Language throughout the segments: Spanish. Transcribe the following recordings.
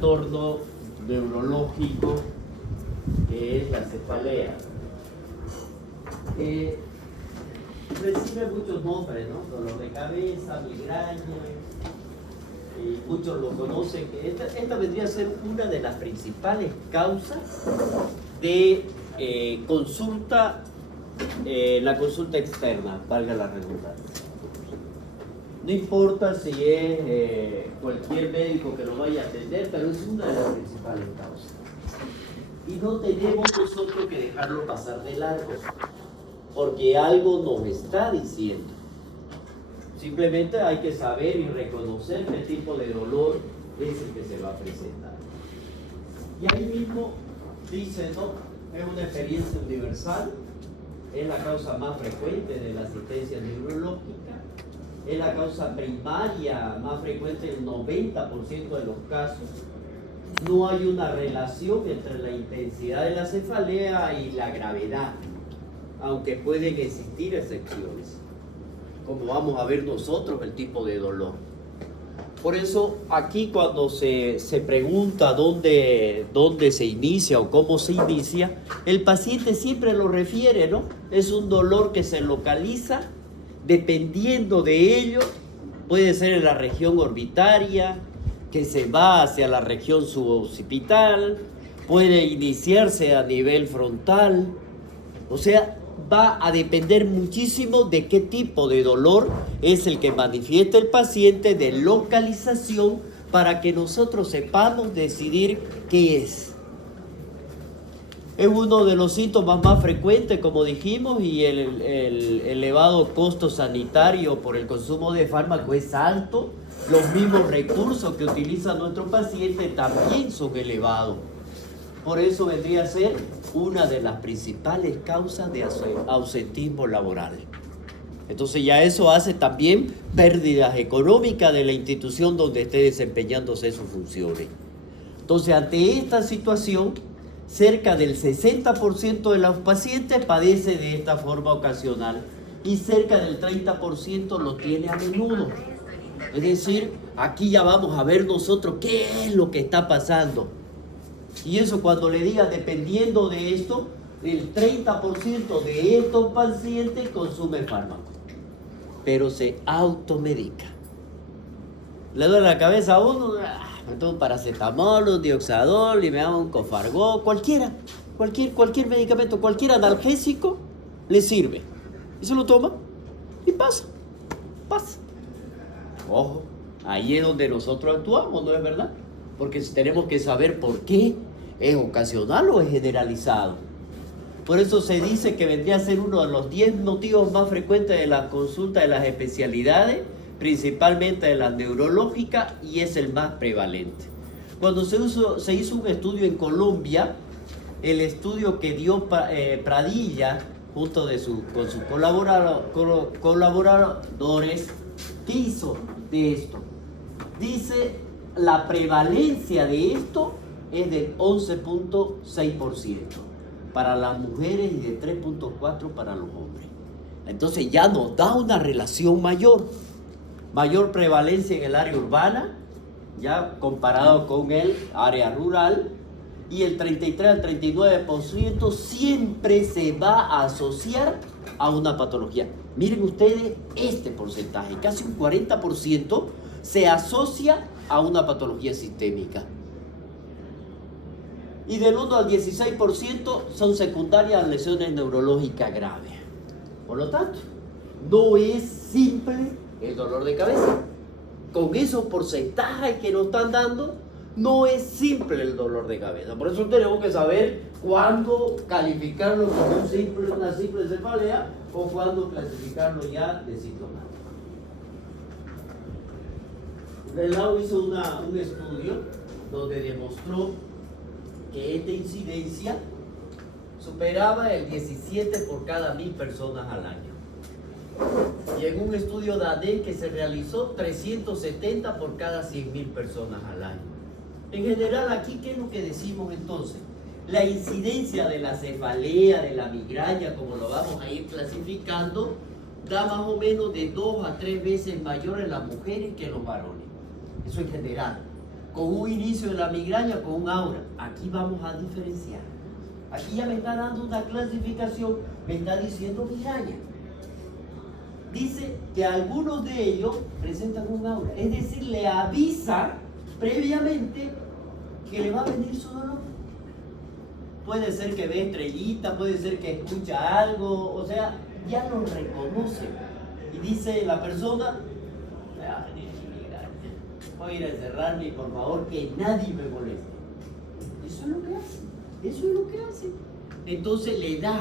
trastorno neurológico que es la cefalea. Recibe muchos nombres, ¿no? Dolor de cabeza, migraña, y muchos lo conocen. Esta vendría a ser una de las principales causas de consulta, la consulta externa, valga la redundancia. No importa si es cualquier médico que lo vaya a atender, pero es una de las principales causas. Y no tenemos nosotros que dejarlo pasar de largo, porque algo nos está diciendo. Simplemente hay que saber y reconocer qué tipo de dolor es el que se va a presentar. Y ahí mismo dice, ¿no? Es una experiencia universal, es la causa más frecuente de la asistencia neurológica, es la causa primaria más frecuente en el 90% de los casos. No hay una relación entre la intensidad de la cefalea y la gravedad, aunque pueden existir excepciones, como vamos a ver nosotros el tipo de dolor. Por eso aquí cuando se pregunta dónde se inicia o cómo se inicia, el paciente siempre lo refiere, ¿no? Es un dolor que se localiza, dependiendo de ello, puede ser en la región orbitaria, que se va hacia la región suboccipital, puede iniciarse a nivel frontal, o sea, va a depender muchísimo de qué tipo de dolor es el que manifiesta el paciente, de localización, para que nosotros sepamos decidir qué es. Es uno de los síntomas más frecuentes, como dijimos, y el elevado costo sanitario por el consumo de fármacos es alto. Los mismos recursos que utiliza nuestro paciente también son elevados. Por eso vendría a ser una de las principales causas de ausentismo laboral. Entonces ya eso hace también pérdidas económicas de la institución donde esté desempeñándose sus funciones. Entonces, ante esta situación, cerca del 60% de los pacientes padece de esta forma ocasional y cerca del 30% lo tiene a menudo. Es decir, aquí ya vamos a ver nosotros qué es lo que está pasando. Y eso cuando le diga, dependiendo de esto, el 30% de estos pacientes consume fármacos, pero se automedica. Le duele la cabeza a uno, me tomo un paracetamol, un dioxadol y me hago un Cofargó, cualquier medicamento, cualquier analgésico le sirve. Y se lo toma y pasa. Ojo, ahí es donde nosotros actuamos, ¿no es verdad? Porque tenemos que saber por qué es ocasional o es generalizado. Por eso se dice que vendría a ser uno de los 10 motivos más frecuentes de la consulta de las especialidades, principalmente de las neurológicas, y es el más prevalente. Cuando se hizo un estudio en Colombia, el estudio que dio Pradilla junto con sus colaboradores, ¿qué hizo de esto? Dice, la prevalencia de esto es del 11.6% para las mujeres y de 3.4% para los hombres. Entonces ya nos da una relación mayor prevalencia en el área urbana, ya comparado con el área rural, y el 33 al 39% siempre se va a asociar a una patología. Miren ustedes este porcentaje, casi un 40% se asocia a una patología sistémica. Y del 1 al 16% son secundarias a lesiones neurológicas graves. Por lo tanto, no es simple el dolor de cabeza. Con esos porcentajes que nos están dando, no es simple el dolor de cabeza. Por eso tenemos que saber cuándo calificarlo como una simple cefalea o cuándo clasificarlo ya de sintomático. Relau hizo un estudio donde demostró que esta incidencia superaba el 17 por cada 1000 personas al año. Y en un estudio de ADEN que se realizó, 370 por cada 100.000 personas al año. En general, aquí, ¿qué es lo que decimos entonces? La incidencia de la cefalea, de la migraña, como lo vamos a ir clasificando, da más o menos de 2 a 3 veces mayor en las mujeres que en los varones. Eso en general. con un inicio de la migraña, con un aura. Aquí vamos a diferenciar. Aquí ya me está dando una clasificación, me está diciendo migraña. Dice que algunos de ellos presentan un aura, es decir, le avisa previamente que le va a venir su dolor. Puede ser que ve estrellita, puede ser que escucha algo, o sea, ya lo reconoce. Y dice la persona, voy a ir a encerrarme y por favor que nadie me moleste. Eso es lo que hace, eso es lo que hace. Entonces le da,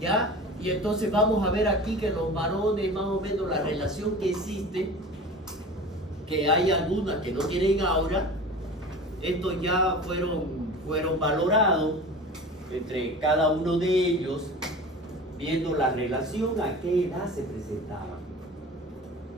¿ya? Y entonces vamos a ver aquí que los varones, más o menos la relación que existe, que hay algunas que no tienen aura, estos ya fueron valorados entre cada uno de ellos, viendo la relación a qué edad se presentaba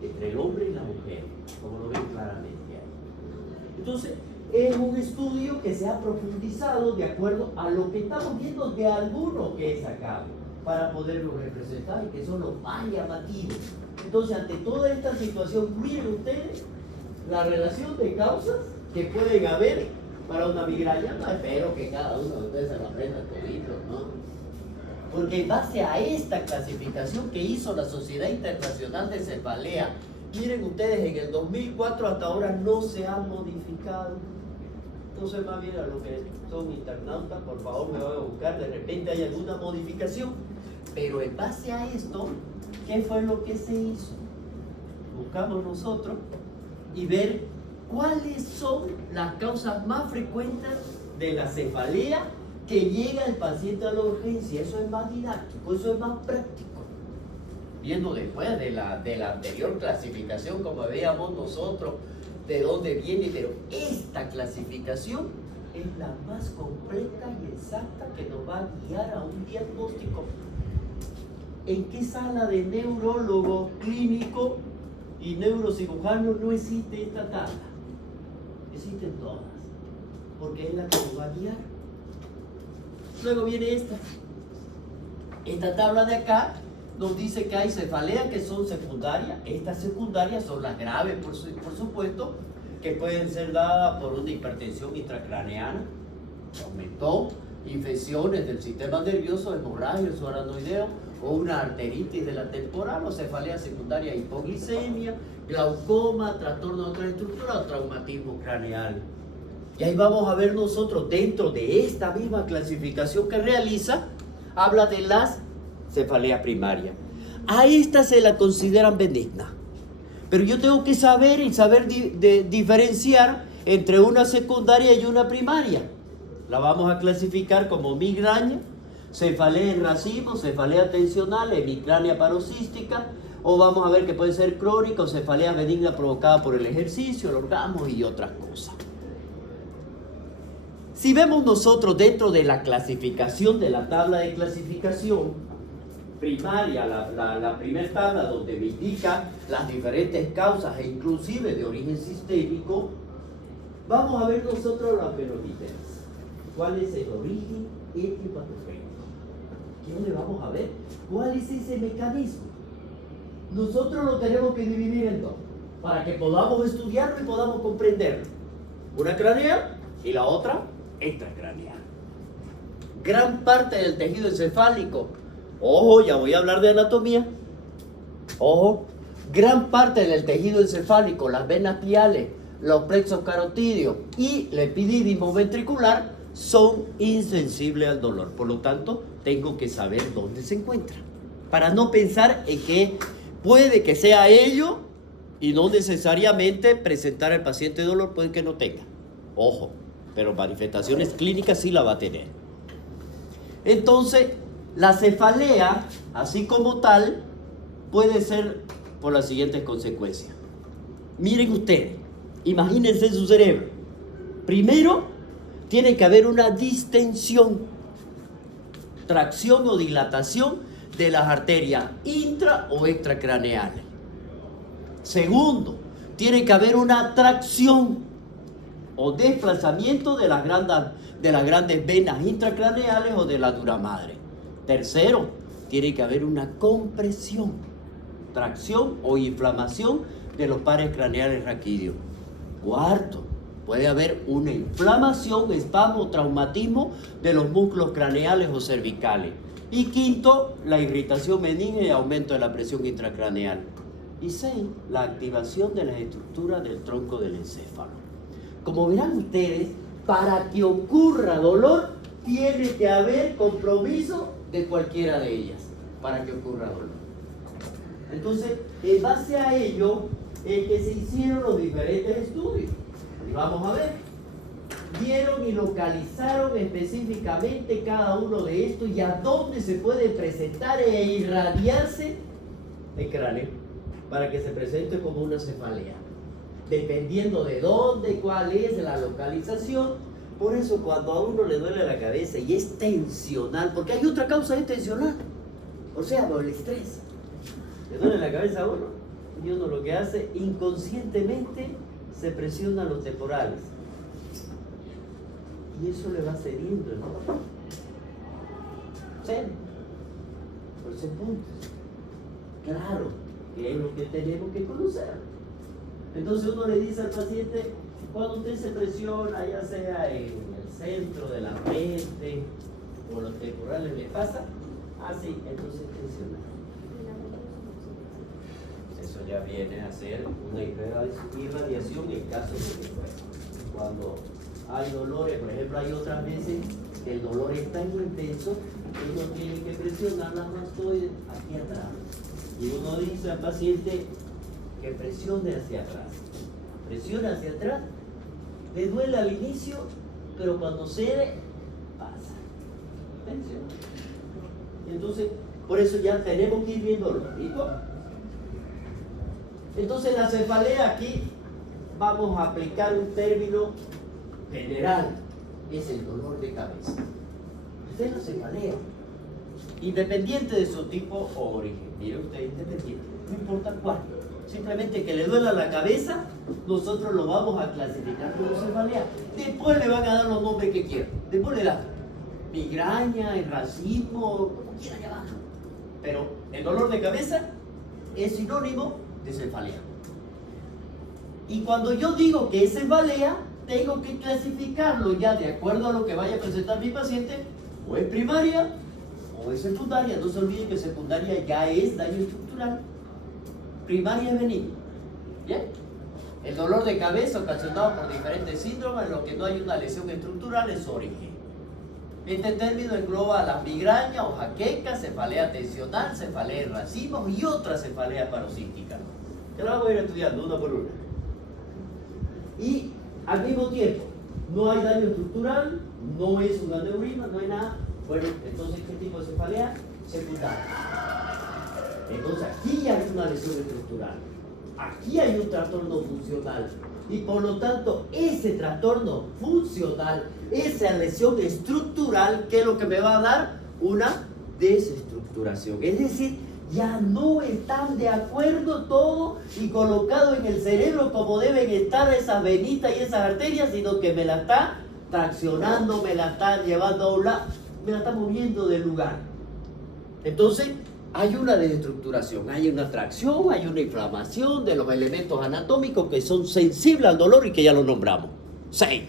entre el hombre y la mujer, como lo ven claramente ahí. Entonces, es un estudio que se ha profundizado de acuerdo a lo que estamos viendo de algunos que he sacado, para poderlo representar, y que son los más llamativos. Entonces, ante toda esta situación, miren ustedes la relación de causas que pueden haber para una migraña. No espero que cada uno de ustedes se lo aprenda todito, ¿no? Porque en base a esta clasificación que hizo la Sociedad Internacional de Cefalea, miren ustedes, en el 2004 hasta ahora no se ha modificado. Entonces, más bien a los que son internautas, por favor me van a buscar, de repente hay alguna modificación. Pero en base a esto, ¿qué fue lo que se hizo? Buscamos nosotros y ver cuáles son las causas más frecuentes de la cefalea que llega el paciente a la urgencia. Eso es más didáctico, eso es más práctico. Viendo después de la anterior clasificación, como veíamos nosotros, de dónde viene, pero esta clasificación es la más completa y exacta que nos va a guiar a un diagnóstico. ¿En qué sala de neurólogo clínico y neurocirujano no existe esta tabla? Existen todas, porque es la que nos va a guiar. Luego viene esta. Esta tabla de acá nos dice que hay cefaleas que son secundarias. Estas secundarias son las graves, por supuesto, que pueden ser dadas por una hipertensión intracraneana, aumentó, infecciones del sistema nervioso, hemorragia subaranoideo, o una arteritis de la temporal, o cefalea secundaria, hipoglicemia, glaucoma, trastorno de otra estructura o traumatismo craneal. Y ahí vamos a ver nosotros, dentro de esta misma clasificación que realiza, habla de las cefaleas primarias. A esta se la consideran benignas. Pero yo tengo que saber diferenciar entre una secundaria y una primaria. La vamos a clasificar como migraña, cefalea en racimo, cefalea tensional, hemicrania paroxística, o vamos a ver que puede ser crónica o cefalea benigna provocada por el ejercicio, el orgasmo y otras cosas. Si vemos nosotros dentro de la clasificación, de la tabla de clasificación primaria, la primera tabla donde me indica las diferentes causas e inclusive de origen sistémico, vamos a ver nosotros la fenolítesis. ¿Cuál es el origen etiopatogénico? ¿Qué es donde vamos a ver? ¿Cuál es ese mecanismo? Nosotros lo tenemos que dividir en dos, para que podamos estudiarlo y podamos comprenderlo. Una craneal y la otra extracraneal. Gran parte del tejido encefálico, ojo, ya voy a hablar de anatomía, ojo, gran parte del tejido encefálico, las venas pliales, los plexos carotídeos y el epidídimo ventricular son insensibles al dolor. Por lo tanto, tengo que saber dónde se encuentra, para no pensar en que puede que sea ello y no necesariamente presentar al paciente dolor, puede que no tenga. Ojo, pero manifestaciones clínicas sí la va a tener. Entonces, la cefalea, así como tal, puede ser por las siguientes consecuencias. Miren ustedes, imagínense en su cerebro. Primero, tiene que haber una distensión, tracción o dilatación de las arterias intra o extracraneales. Segundo, tiene que haber una tracción o desplazamiento de las grandes venas intracraneales o de la dura madre. Tercero, tiene que haber una compresión, tracción o inflamación de los pares craneales raquídeos. Cuarto, Puede haber una inflamación, espasmo, traumatismo de los músculos craneales o cervicales. Y quinto, la irritación meninge y aumento de la presión intracraneal. Y 6, la activación de las estructuras del tronco del encéfalo. Como verán ustedes, para que ocurra dolor, tiene que haber compromiso de cualquiera de ellas, para que ocurra dolor. Entonces, en base a ello, es que se hicieron los diferentes estudios. Y vamos a ver. Vieron y localizaron específicamente cada uno de estos y a dónde se puede presentar e irradiarse el cráneo para que se presente como una cefalea. Dependiendo de dónde, cuál es la localización. Por eso cuando a uno le duele la cabeza y es tensional, porque hay otra causa de tensional, o sea, por el estrés. Le duele la cabeza a uno y uno lo que hace inconscientemente se presiona los temporales. Y eso le va cediendo, ¿no? Cede. Por ese punto. Claro, que es lo que tenemos que conocer. Entonces uno le dice al paciente, cuando usted se presiona, ya sea en el centro de la frente o los temporales, ¿le pasa? Ah, sí, entonces tensiona. Eso ya viene a ser una irradiación en caso de que cuando hay dolores, por ejemplo, hay otras veces que el dolor es tan intenso que uno tiene que presionar la mastoide aquí atrás. Y uno dice al paciente que presione hacia atrás. Presiona hacia atrás, le duele al inicio, pero cuando cede, pasa. Tensión. Entonces, por eso ya tenemos que ir viendo lo rico. Entonces, la cefalea aquí, vamos a aplicar un término general, es el dolor de cabeza. Esta es la cefalea, independiente de su tipo o origen. Mire usted, independiente, no importa cuál. Simplemente que le duela la cabeza, nosotros lo vamos a clasificar como cefalea. Después le van a dar los nombres que quieran. Después le dan migraña, racismo, como quieran llamar. Pero el dolor de cabeza es sinónimo de cefalea. Y cuando yo digo que es cefalea, tengo que clasificarlo ya de acuerdo a lo que vaya a presentar mi paciente, o es primaria o es secundaria. No se olviden que secundaria ya es daño estructural. Primaria es benigno. ¿Bien? El dolor de cabeza ocasionado por diferentes síndromes en los que no hay una lesión estructural es su origen. Este término engloba las migrañas o jaquecas, cefalea tensional, cefalea en racimos y otras cefaleas paroxísticas. Que la vamos a ir estudiando una por una. Y al mismo tiempo, no hay daño estructural, no es un aneurisma, no hay nada. Bueno, entonces, ¿qué tipo de cefalea? Secundaria. Entonces, aquí hay una lesión estructural. Aquí hay un trastorno funcional. Y por lo tanto, ese trastorno funcional, esa lesión estructural, ¿qué es lo que me va a dar? Una desestructuración. Es decir, ya no están de acuerdo todo y colocado en el cerebro como deben estar esas venitas y esas arterias, sino que me la está traccionando, me la está llevando a un lado, me la está moviendo del lugar. Entonces, hay una desestructuración, hay una tracción, hay una inflamación de los elementos anatómicos que son sensibles al dolor y que ya lo nombramos. 6.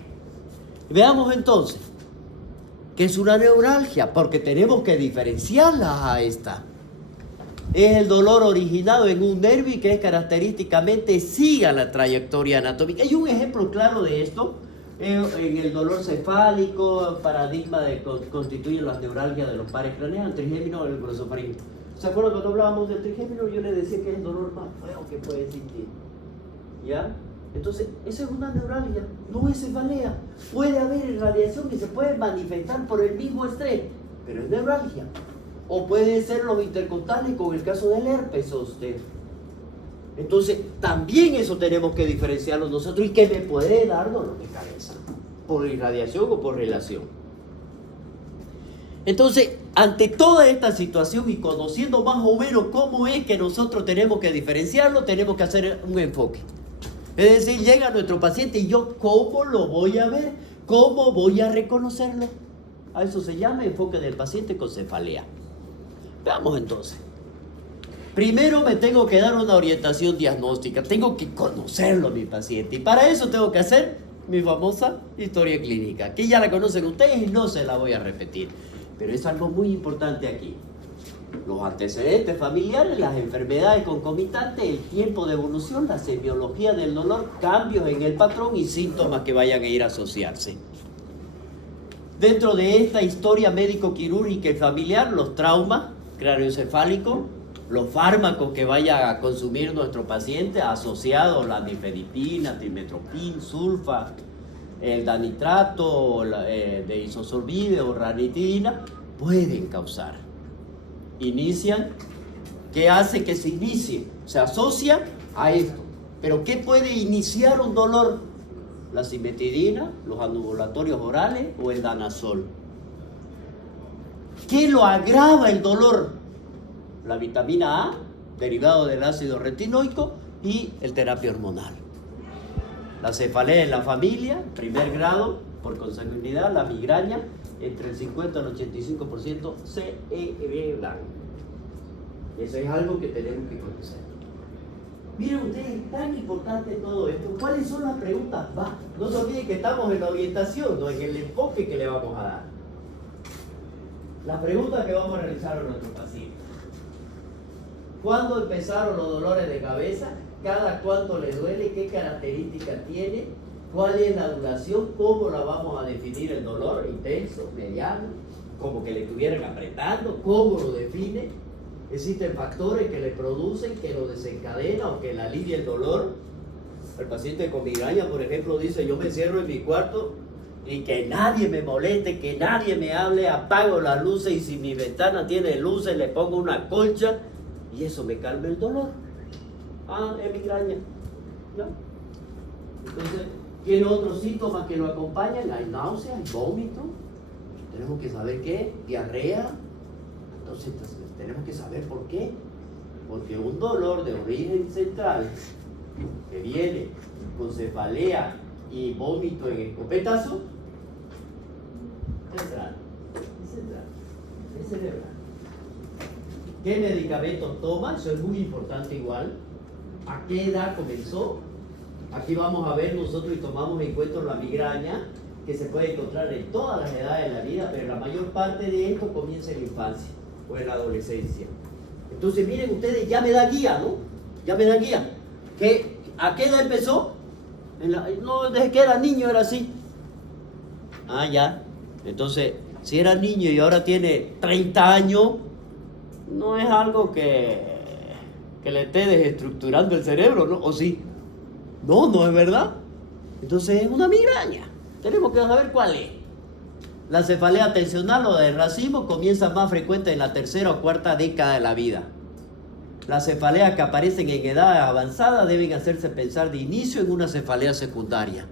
Veamos entonces, ¿qué es una neuralgia? Porque tenemos que diferenciarla a esta. Es el dolor originado en un nervio y que es característicamente siga la trayectoria anatómica. Hay un ejemplo claro de esto en el dolor cefálico, paradigma de constituyen las neuralgias de los pares craneales, el trigémino o el glosofaringo. ¿Se acuerdan cuando hablábamos del trigémino? Yo les decía que es el dolor más feo que puede existir. ¿Ya? Entonces, esa es una neuralgia, no es cefalea. Puede haber irradiación que se puede manifestar por el mismo estrés, pero es neuralgia. O puede ser los intercostales con el caso del herpes zóster. Entonces, también eso tenemos que diferenciarlo nosotros. ¿Y qué me puede dar dolor de cabeza? ¿Por irradiación o por relación? Entonces, ante toda esta situación y conociendo más o menos cómo es que nosotros tenemos que diferenciarlo, tenemos que hacer un enfoque. Es decir, llega nuestro paciente y yo, ¿cómo lo voy a ver? ¿Cómo voy a reconocerlo? A eso se llama enfoque del paciente con cefalea. Veamos entonces. Primero me tengo que dar una orientación diagnóstica. Tengo que conocerlo a mi paciente. Y para eso tengo que hacer mi famosa historia clínica, que ya la conocen ustedes y no se la voy a repetir. Pero es algo muy importante aquí. Los antecedentes familiares, las enfermedades concomitantes, el tiempo de evolución, la semiología del dolor, cambios en el patrón y síntomas que vayan a ir a asociarse. Dentro de esta historia médico-quirúrgica y familiar, los traumas cráneoencefálicos, los fármacos que vaya a consumir nuestro paciente asociados, la nifedipina, trimetoprim, sulfa, el danitrato, de isosorbide o ranitidina, pueden causar. Inician, ¿qué hace que se inicie? Se asocia a esto. Pero ¿qué puede iniciar un dolor? La cimetidina, los anovulatorios orales o el danazol. ¿Qué lo agrava el dolor? La vitamina A, derivado del ácido retinoico, y el terapia hormonal. La cefalea en la familia, primer grado, por consanguinidad, la migraña, entre el 50 al 85% se heredan. Eso es algo que tenemos que conocer. Miren ustedes, es tan importante todo esto. ¿Cuáles son las preguntas? No se olviden que estamos en la orientación, no en el enfoque que le vamos a dar. Las preguntas que vamos a realizar a nuestros pacientes. ¿Cuándo empezaron los dolores de cabeza? ¿Cada cuánto les duele? ¿Qué características tiene? ¿Cuál es la duración? ¿Cómo la vamos a definir el dolor? ¿Intenso? ¿Mediano? ¿Como que le estuvieran apretando? ¿Cómo lo define? ¿Existen factores que le producen, que lo desencadenan o que le alivia el dolor? El paciente con migraña, por ejemplo, dice: yo me encierro en mi cuarto y que nadie me moleste, que nadie me hable, apago las luces y si mi ventana tiene luces le pongo una colcha y eso me calma el dolor. Es migraña. ¿No? Entonces, ¿tiene otros síntomas que lo acompañan? Hay náuseas, hay vómito. Tenemos que saber qué, diarrea. Entonces, tenemos que saber por qué. Porque un dolor de origen central que viene con cefalea y vómito en escopetazo es cerebral. ¿Qué medicamentos toma? Eso es muy importante igual. ¿A qué edad comenzó? Aquí vamos a ver nosotros y tomamos en cuenta la migraña, que se puede encontrar en todas las edades de la vida, pero la mayor parte de esto comienza en la infancia o en la adolescencia. Entonces, miren ustedes, ya me da guía, ¿no? Ya me da guía. ¿A qué edad empezó? No, desde que era niño era así. Ya. Entonces, si era niño y ahora tiene 30 años, no es algo que le esté desestructurando el cerebro, ¿no? ¿O sí? No es verdad. Entonces es una migraña. Tenemos que saber cuál es. La cefalea tensional o de racimo comienza más frecuente en la tercera o cuarta década de la vida. Las cefaleas que aparecen en edad avanzada deben hacerse pensar de inicio en una cefalea secundaria.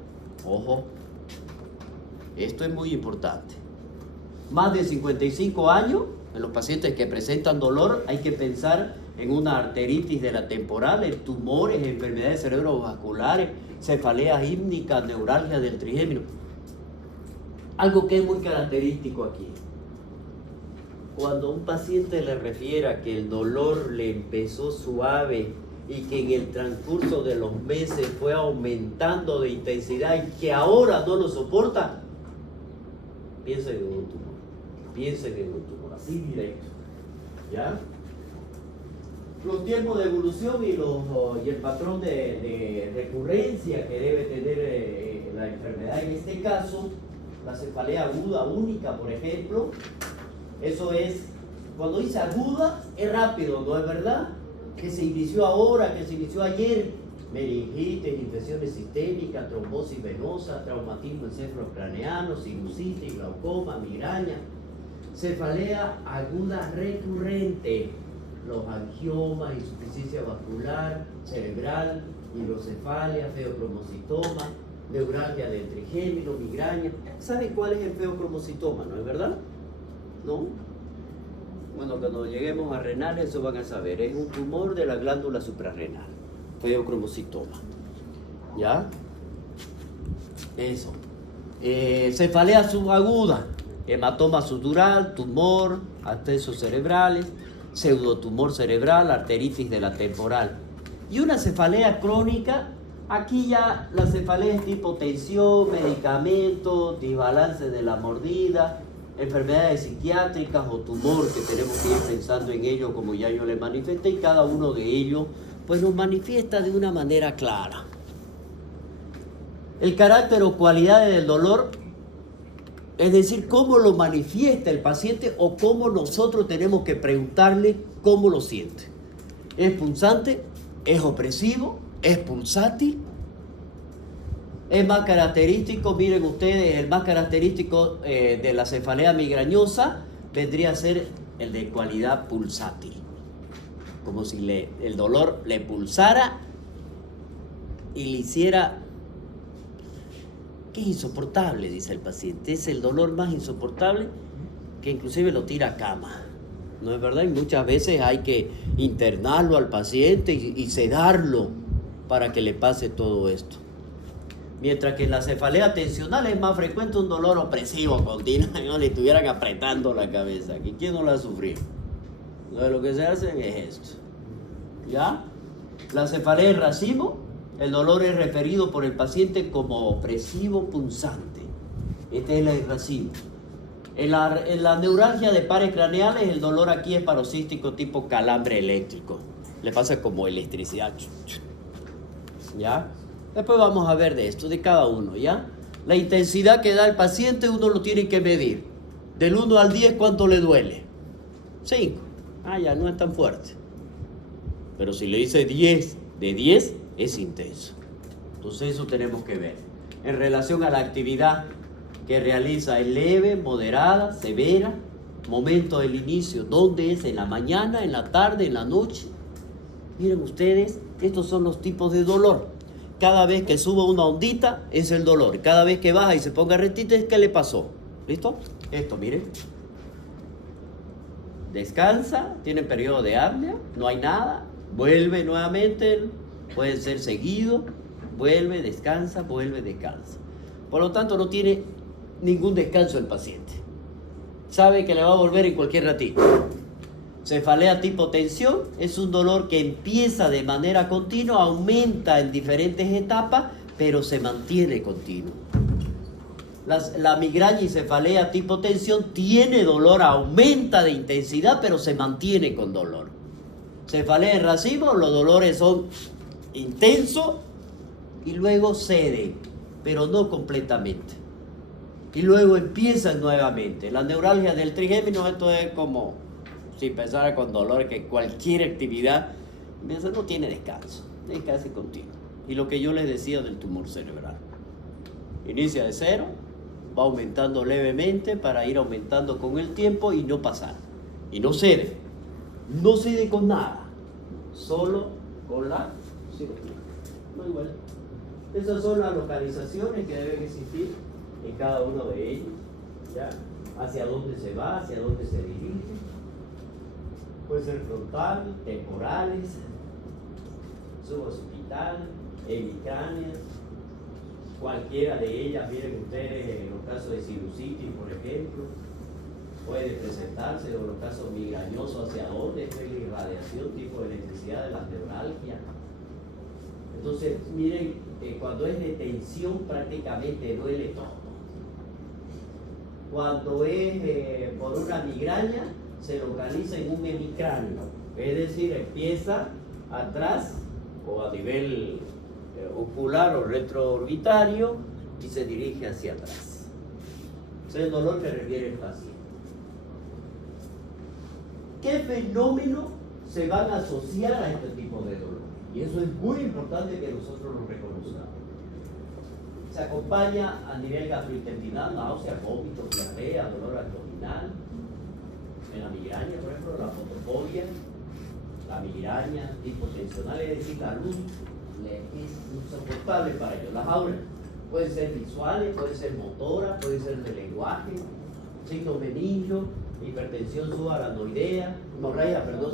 Ojo, esto es muy importante. Más de 55 años, en los pacientes que presentan dolor, hay que pensar en una arteritis de la temporal, en tumores, enfermedades cerebrovasculares, cefaleas hípnicas, neuralgia del trigémino. Algo que es muy característico aquí. Cuando un paciente le refiere que el dolor le empezó suave y que en el transcurso de los meses fue aumentando de intensidad y que ahora no lo soporta, piensen en un tumor. Piensen en un tumor, así directo. ¿Ya? Los tiempos de evolución y el patrón de recurrencia que debe tener la enfermedad. En este caso, la cefalea aguda única, por ejemplo, eso es, cuando dice aguda, es rápido, ¿no es verdad? Que se inició ahora, que se inició ayer. Meningitis, infecciones sistémicas, trombosis venosa, traumatismo encefalocraneano, sinusitis, glaucoma, migraña. Cefalea aguda recurrente, los angiomas, insuficiencia vascular, cerebral, hidrocefalia, feocromocitoma, neuralgia del trigémino, migraña. ¿Saben cuál es el feocromocitoma, no es verdad? ¿No? Bueno, cuando lleguemos a renal eso van a saber. Es un tumor de la glándula suprarrenal, feocromocitoma. ¿Ya? Eso. Cefalea subaguda, hematoma sutural, tumor, abscesos cerebrales, pseudotumor cerebral, arteritis de la temporal. Y una cefalea crónica Aquí ya la cefalea es tipo tensión, medicamentos, desbalance de la mordida, enfermedades psiquiátricas o tumor, que tenemos que ir pensando en ello como ya yo les manifesté, y cada uno de ellos pues nos manifiesta de una manera clara. El carácter o cualidades del dolor, es decir, cómo lo manifiesta el paciente o cómo nosotros tenemos que preguntarle cómo lo siente. ¿Es punzante? ¿Es opresivo? ¿Es pulsátil? Es más característico, miren ustedes, el más característico de la cefalea migrañosa vendría a ser el de cualidad pulsátil. Como si el dolor le pulsara y le hiciera... que es insoportable, dice el paciente. Es el dolor más insoportable que inclusive lo tira a cama. ¿No es verdad? Y muchas veces hay que internarlo al paciente y sedarlo para que le pase todo esto. Mientras que en la cefalea tensional es más frecuente un dolor opresivo continuo, no le estuvieran apretando la cabeza. ¿Quién no la ha sufrido? Entonces lo que se hace es esto. ¿Ya? La cefalea en racimo, el dolor es referido por el paciente como opresivo punzante. Este es el racimo. En la neuralgia de pares craneales, el dolor aquí es paroxístico tipo calambre eléctrico. Le pasa como electricidad. ¿Ya? Después vamos a ver de esto, de cada uno, ¿ya? La intensidad que da el paciente uno lo tiene que medir. Del 1 al 10, ¿cuánto le duele? 5. Ya no es tan fuerte. Pero si le dice 10, de 10 es intenso. Entonces eso tenemos que ver. En relación a la actividad que realiza, es leve, moderada, severa, momento del inicio, ¿dónde es? ¿En la mañana, en la tarde, en la noche? Miren ustedes, estos son los tipos de dolor. Cada vez que suba una ondita es el dolor. Cada vez que baja y se ponga rectita es que le pasó. ¿Listo? Esto, miren. Descansa, tiene periodo de apnea, no hay nada, vuelve nuevamente, puede ser seguido, vuelve, descansa. Por lo tanto, no tiene ningún descanso el paciente. Sabe que le va a volver en cualquier ratito. Cefalea tipo tensión es un dolor que empieza de manera continua, aumenta en diferentes etapas, pero se mantiene continuo. La migraña y cefalea tipo tensión tiene dolor, aumenta de intensidad, pero se mantiene con dolor. Cefalea en racimo, los dolores son intensos y luego ceden, pero no completamente. Y luego empiezan nuevamente. La neuralgia del trigémino, esto es como si empezara con dolor, que cualquier actividad no tiene descanso, es casi continuo. Y lo que yo les decía del tumor cerebral. Inicia de 0, va aumentando levemente para ir aumentando con el tiempo y no pasar. Y no cede. No cede con nada. Solo con la cirugía. No igual. Esas son las localizaciones que deben existir en cada uno de ellos. ¿Ya? Hacia dónde se va, hacia dónde se dirige. Puede ser frontal, temporales, suboccipital, hemicránea, cualquiera de ellas. Miren ustedes, en los casos de sinusitis, por ejemplo, puede presentarse, o en los casos migrañosos, hacia dónde es la irradiación, tipo de electricidad de las neuralgias. Entonces, miren, cuando es de tensión prácticamente duele todo. Cuando es por una migraña, se localiza en un hemicráneo, es decir, empieza atrás o a nivel ocular o retroorbitario y se dirige hacia atrás. Ese es el dolor que requiere el paciente. ¿Qué fenómenos se van a asociar a este tipo de dolor? Y eso es muy importante que nosotros lo reconozcamos. Se acompaña a nivel gastrointestinal, náusea, vómito, diarrea, dolor abdominal. En la migraña, por ejemplo, la fotofobia, la migraña tipo tensional, es decir, la luz es insoportable para ellos. Las auras pueden ser visuales, pueden ser motoras, pueden ser de lenguaje, signos meningio, hipertensión subaranoidea,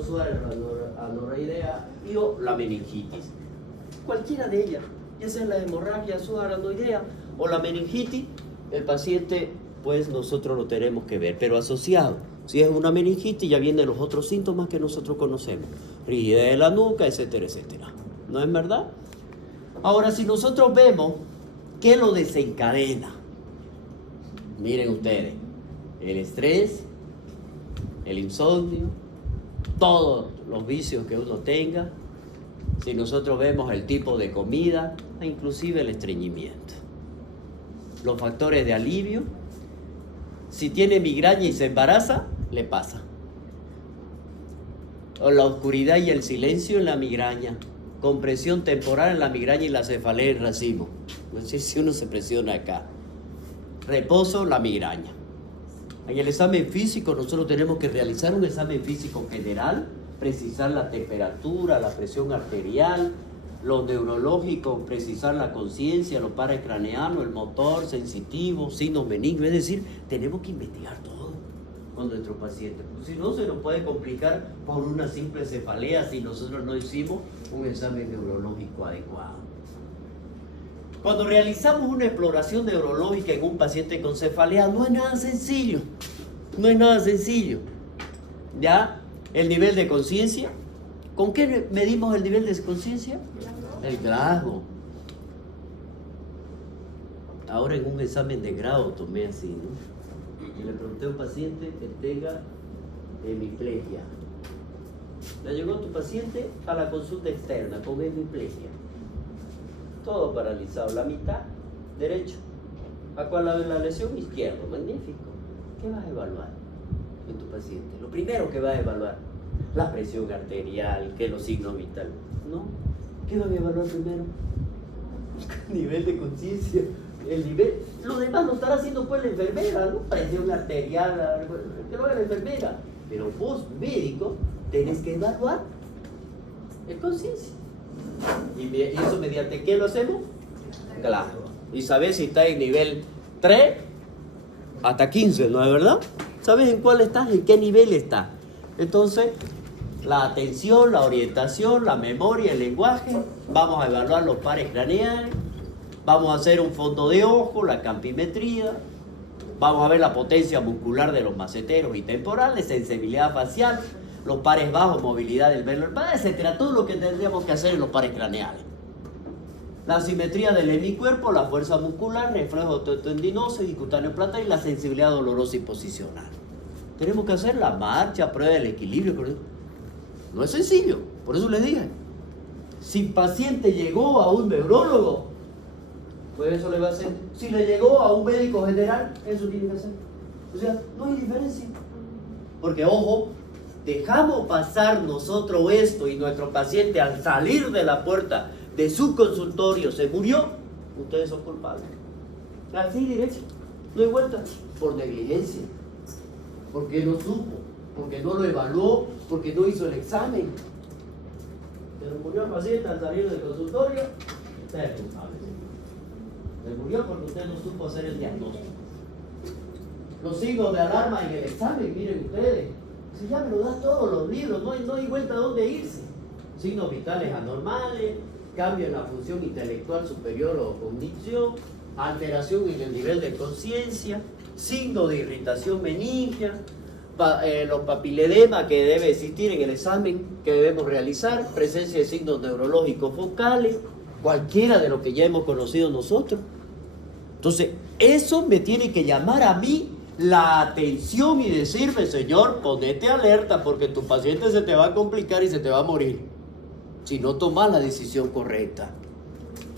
subaranoidea y o la meningitis. Cualquiera de ellas, ya sea la hemorragia subaranoidea o la meningitis, el paciente, pues nosotros lo tenemos que ver, pero asociado. Si es una meningitis, ya vienen los otros síntomas que nosotros conocemos. Rigidez de la nuca, etcétera, etcétera. ¿No es verdad? Ahora, si nosotros vemos qué lo desencadena, miren ustedes, el estrés, el insomnio, todos los vicios que uno tenga, si nosotros vemos el tipo de comida, e inclusive el estreñimiento. Los factores de alivio, si tiene migraña y se embaraza, le pasa. O la oscuridad y el silencio en la migraña, compresión temporal en la migraña y la cefalea en racimo. No sé si uno se presiona acá. Reposo, la migraña. En el examen físico nosotros tenemos que realizar un examen físico general, precisar la temperatura, la presión arterial, lo neurológico, precisar la conciencia, los pares craneanos, el motor, sensitivo, signos benignos. Es decir, tenemos que investigar todo con nuestros pacientes. Si no, se nos puede complicar por una simple cefalea si nosotros no hicimos un examen neurológico adecuado. Cuando realizamos una exploración neurológica en un paciente con cefalea, no es nada sencillo. No es nada sencillo. ¿Ya? El nivel de conciencia. ¿Con qué medimos el nivel de conciencia? El grado. Ahora en un examen de grado tomé así, ¿no? Y le pregunté a un paciente que tenga hemiplegia. Le llegó tu paciente a la consulta externa con hemiplegia. Todo paralizado, la mitad derecho. ¿A cuál lado es la lesión? Izquierdo. Magnífico. ¿Qué vas a evaluar en tu paciente? Lo primero que vas a evaluar, la presión arterial, que los signos vitales. ¿No? ¿Qué van a evaluar primero? El nivel de conciencia. El nivel. Lo demás lo estará haciendo pues la enfermera, ¿no? Presión arterial, que lo haga la enfermera. Pero vos, médico, tenés que evaluar el conciencia. ¿Y eso mediante qué lo hacemos? Claro. Y sabes si está en nivel 3 hasta 15, ¿no es verdad? ¿Sabes en cuál estás? ¿En qué nivel está? Entonces, la atención, la orientación, la memoria, el lenguaje. Vamos a evaluar los pares craneales. Vamos a hacer un fondo de ojo, la campimetría. Vamos a ver la potencia muscular de los maceteros y temporales, sensibilidad facial, los pares bajos, movilidad del velo, etcétera. Todo lo que tendríamos que hacer en los pares craneales. La simetría del hemicuerpo, la fuerza muscular, reflejo tendinoso y cutáneo plata y la sensibilidad dolorosa y posicional. Tenemos que hacer la marcha, prueba del equilibrio. No es sencillo, por eso les dije. Si el paciente llegó a un neurólogo, pues eso le va a hacer. Si le llegó a un médico general, eso tiene que hacer. O sea, no hay diferencia. Porque, ojo, dejamos pasar nosotros esto y nuestro paciente al salir de la puerta de su consultorio se murió, ustedes son culpables. Así derecho, no hay vuelta. Por negligencia, porque no supo, porque no lo evaluó, porque no hizo el examen. Pero murió el paciente al salir del consultorio, usted es culpable. Se murió porque usted no supo hacer el diagnóstico. Los signos de alarma en el examen, miren ustedes. Si ya me lo dan todos los libros, no hay vuelta a dónde irse. Signos vitales anormales, cambio en la función intelectual superior o cognición, alteración en el nivel de conciencia, signo de irritación meningia, los papiledema que debe existir en el examen que debemos realizar, presencia de signos neurológicos focales, cualquiera de lo que ya hemos conocido nosotros. Entonces, eso me tiene que llamar a mí la atención y decirme, señor, ponete alerta porque tu paciente se te va a complicar y se te va a morir si no tomas la decisión correcta.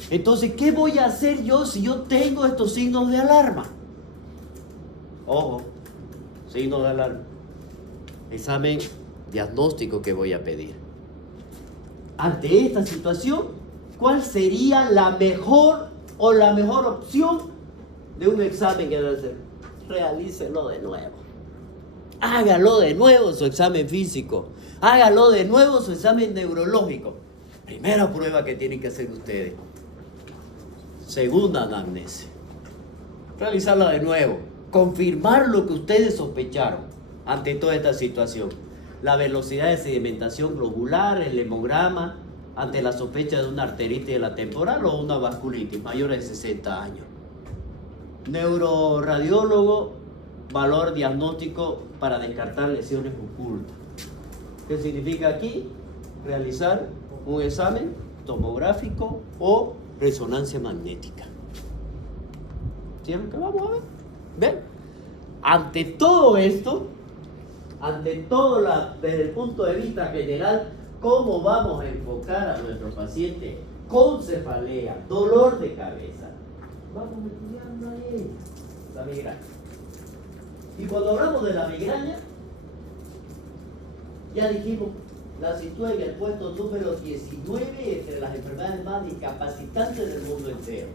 Entonces, ¿qué voy a hacer yo si yo tengo estos signos de alarma? Ojo, signos de alarma. Examen diagnóstico que voy a pedir. Ante esta situación, ¿cuál sería la mejor opción de un examen que debe hacer? Realícelo de nuevo. Hágalo de nuevo su examen físico. Hágalo de nuevo su examen neurológico. Primera prueba que tienen que hacer ustedes. Segunda anamnesis. Realizarla de nuevo. Confirmar lo que ustedes sospecharon ante toda esta situación. La velocidad de sedimentación globular, el hemograma, ante la sospecha de una arteritis de la temporal o una vasculitis mayores de 60 años. Neuroradiólogo, valor diagnóstico para descartar lesiones ocultas. ¿Qué significa aquí? Realizar un examen tomográfico o resonancia magnética. ¿Sí es lo que vamos a ver? ¿Ven? Ante todo esto, desde el punto de vista general, ¿cómo vamos a enfocar a nuestro paciente con cefalea, dolor de cabeza? Vamos estudiando ahí la migraña. Y cuando hablamos de la migraña, ya dijimos, la sitúa en el puesto número 19 entre las enfermedades más discapacitantes del mundo entero.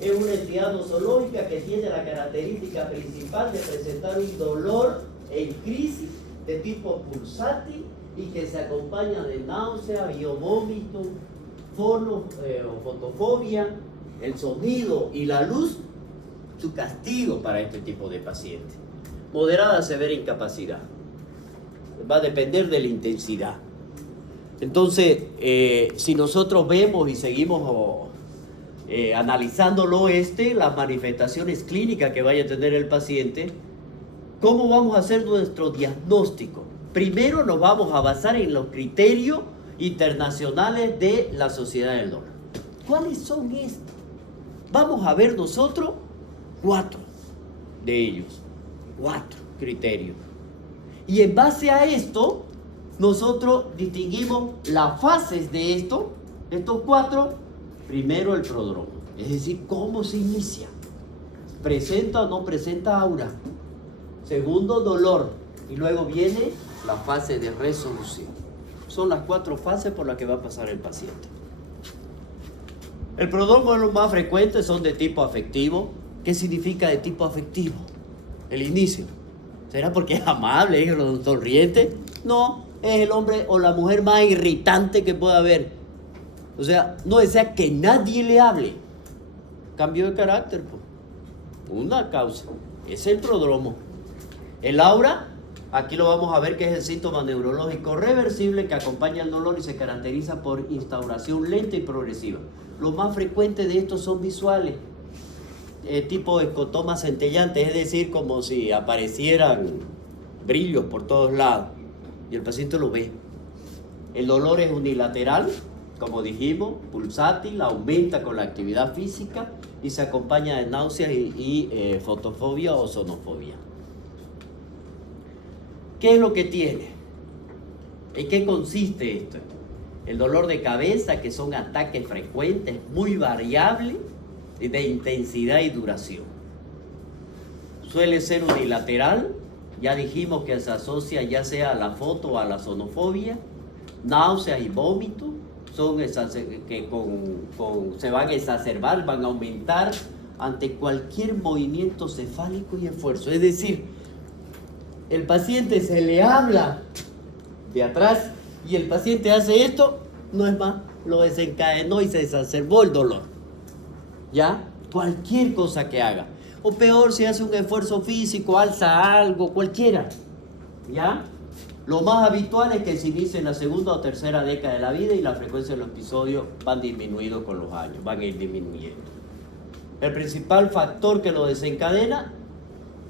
Es una entidad nosológica que tiene la característica principal de presentar un dolor en crisis de tipo pulsátil y que se acompaña de náusea, biovómito, o fotofobia, el sonido y la luz, su castigo para este tipo de paciente. Moderada a severa incapacidad. Va a depender de la intensidad. Entonces, si nosotros vemos y seguimos analizándolo las manifestaciones clínicas que vaya a tener el paciente, ¿cómo vamos a hacer nuestro diagnóstico? Primero nos vamos a basar en los criterios internacionales de la Sociedad del Dolor. ¿Cuáles son estos? Vamos a ver nosotros 4 de ellos. 4 criterios. Y en base a esto, nosotros distinguimos las fases de estos 4. Primero el prodromo, es decir, cómo se inicia. ¿Presenta o no presenta aura? Segundo, dolor. Y luego viene la fase de resolución. Son las 4 fases por las que va a pasar el paciente. El prodromo es lo más frecuente, son de tipo afectivo. ¿Qué significa de tipo afectivo? El inicio. ¿Será porque es amable, es sonriente? No, es el hombre o la mujer más irritante que pueda haber. O sea, no desea que nadie le hable. Cambio de carácter, pues. Una causa. Es el prodromo. El aura, aquí lo vamos a ver que es el síntoma neurológico reversible que acompaña el dolor y se caracteriza por instauración lenta y progresiva. Lo más frecuente de estos son visuales. Tipo escotoma centellante, es decir, como si aparecieran brillos por todos lados y el paciente lo ve. El dolor es unilateral, como dijimos, pulsátil, aumenta con la actividad física y se acompaña de náuseas y fotofobia o sonofobia. ¿Qué es lo que tiene? ¿En qué consiste esto? El dolor de cabeza, que son ataques frecuentes, muy variables, de intensidad y duración. Suele ser unilateral, ya dijimos que se asocia ya sea a la foto o a la sonofobia. Náuseas y vómitos son esas que se van a exacerbar, van a aumentar ante cualquier movimiento cefálico y esfuerzo. Es decir, el paciente se le habla de atrás y el paciente hace esto, no es más, lo desencadenó y se exacerbó el dolor. ¿Ya? Cualquier cosa que haga. O peor, si hace un esfuerzo físico, alza algo, cualquiera. ¿Ya? Lo más habitual es que se inicie en la segunda o tercera década de la vida y la frecuencia de los episodios van disminuyendo con los años, van a ir disminuyendo. El principal factor que lo desencadena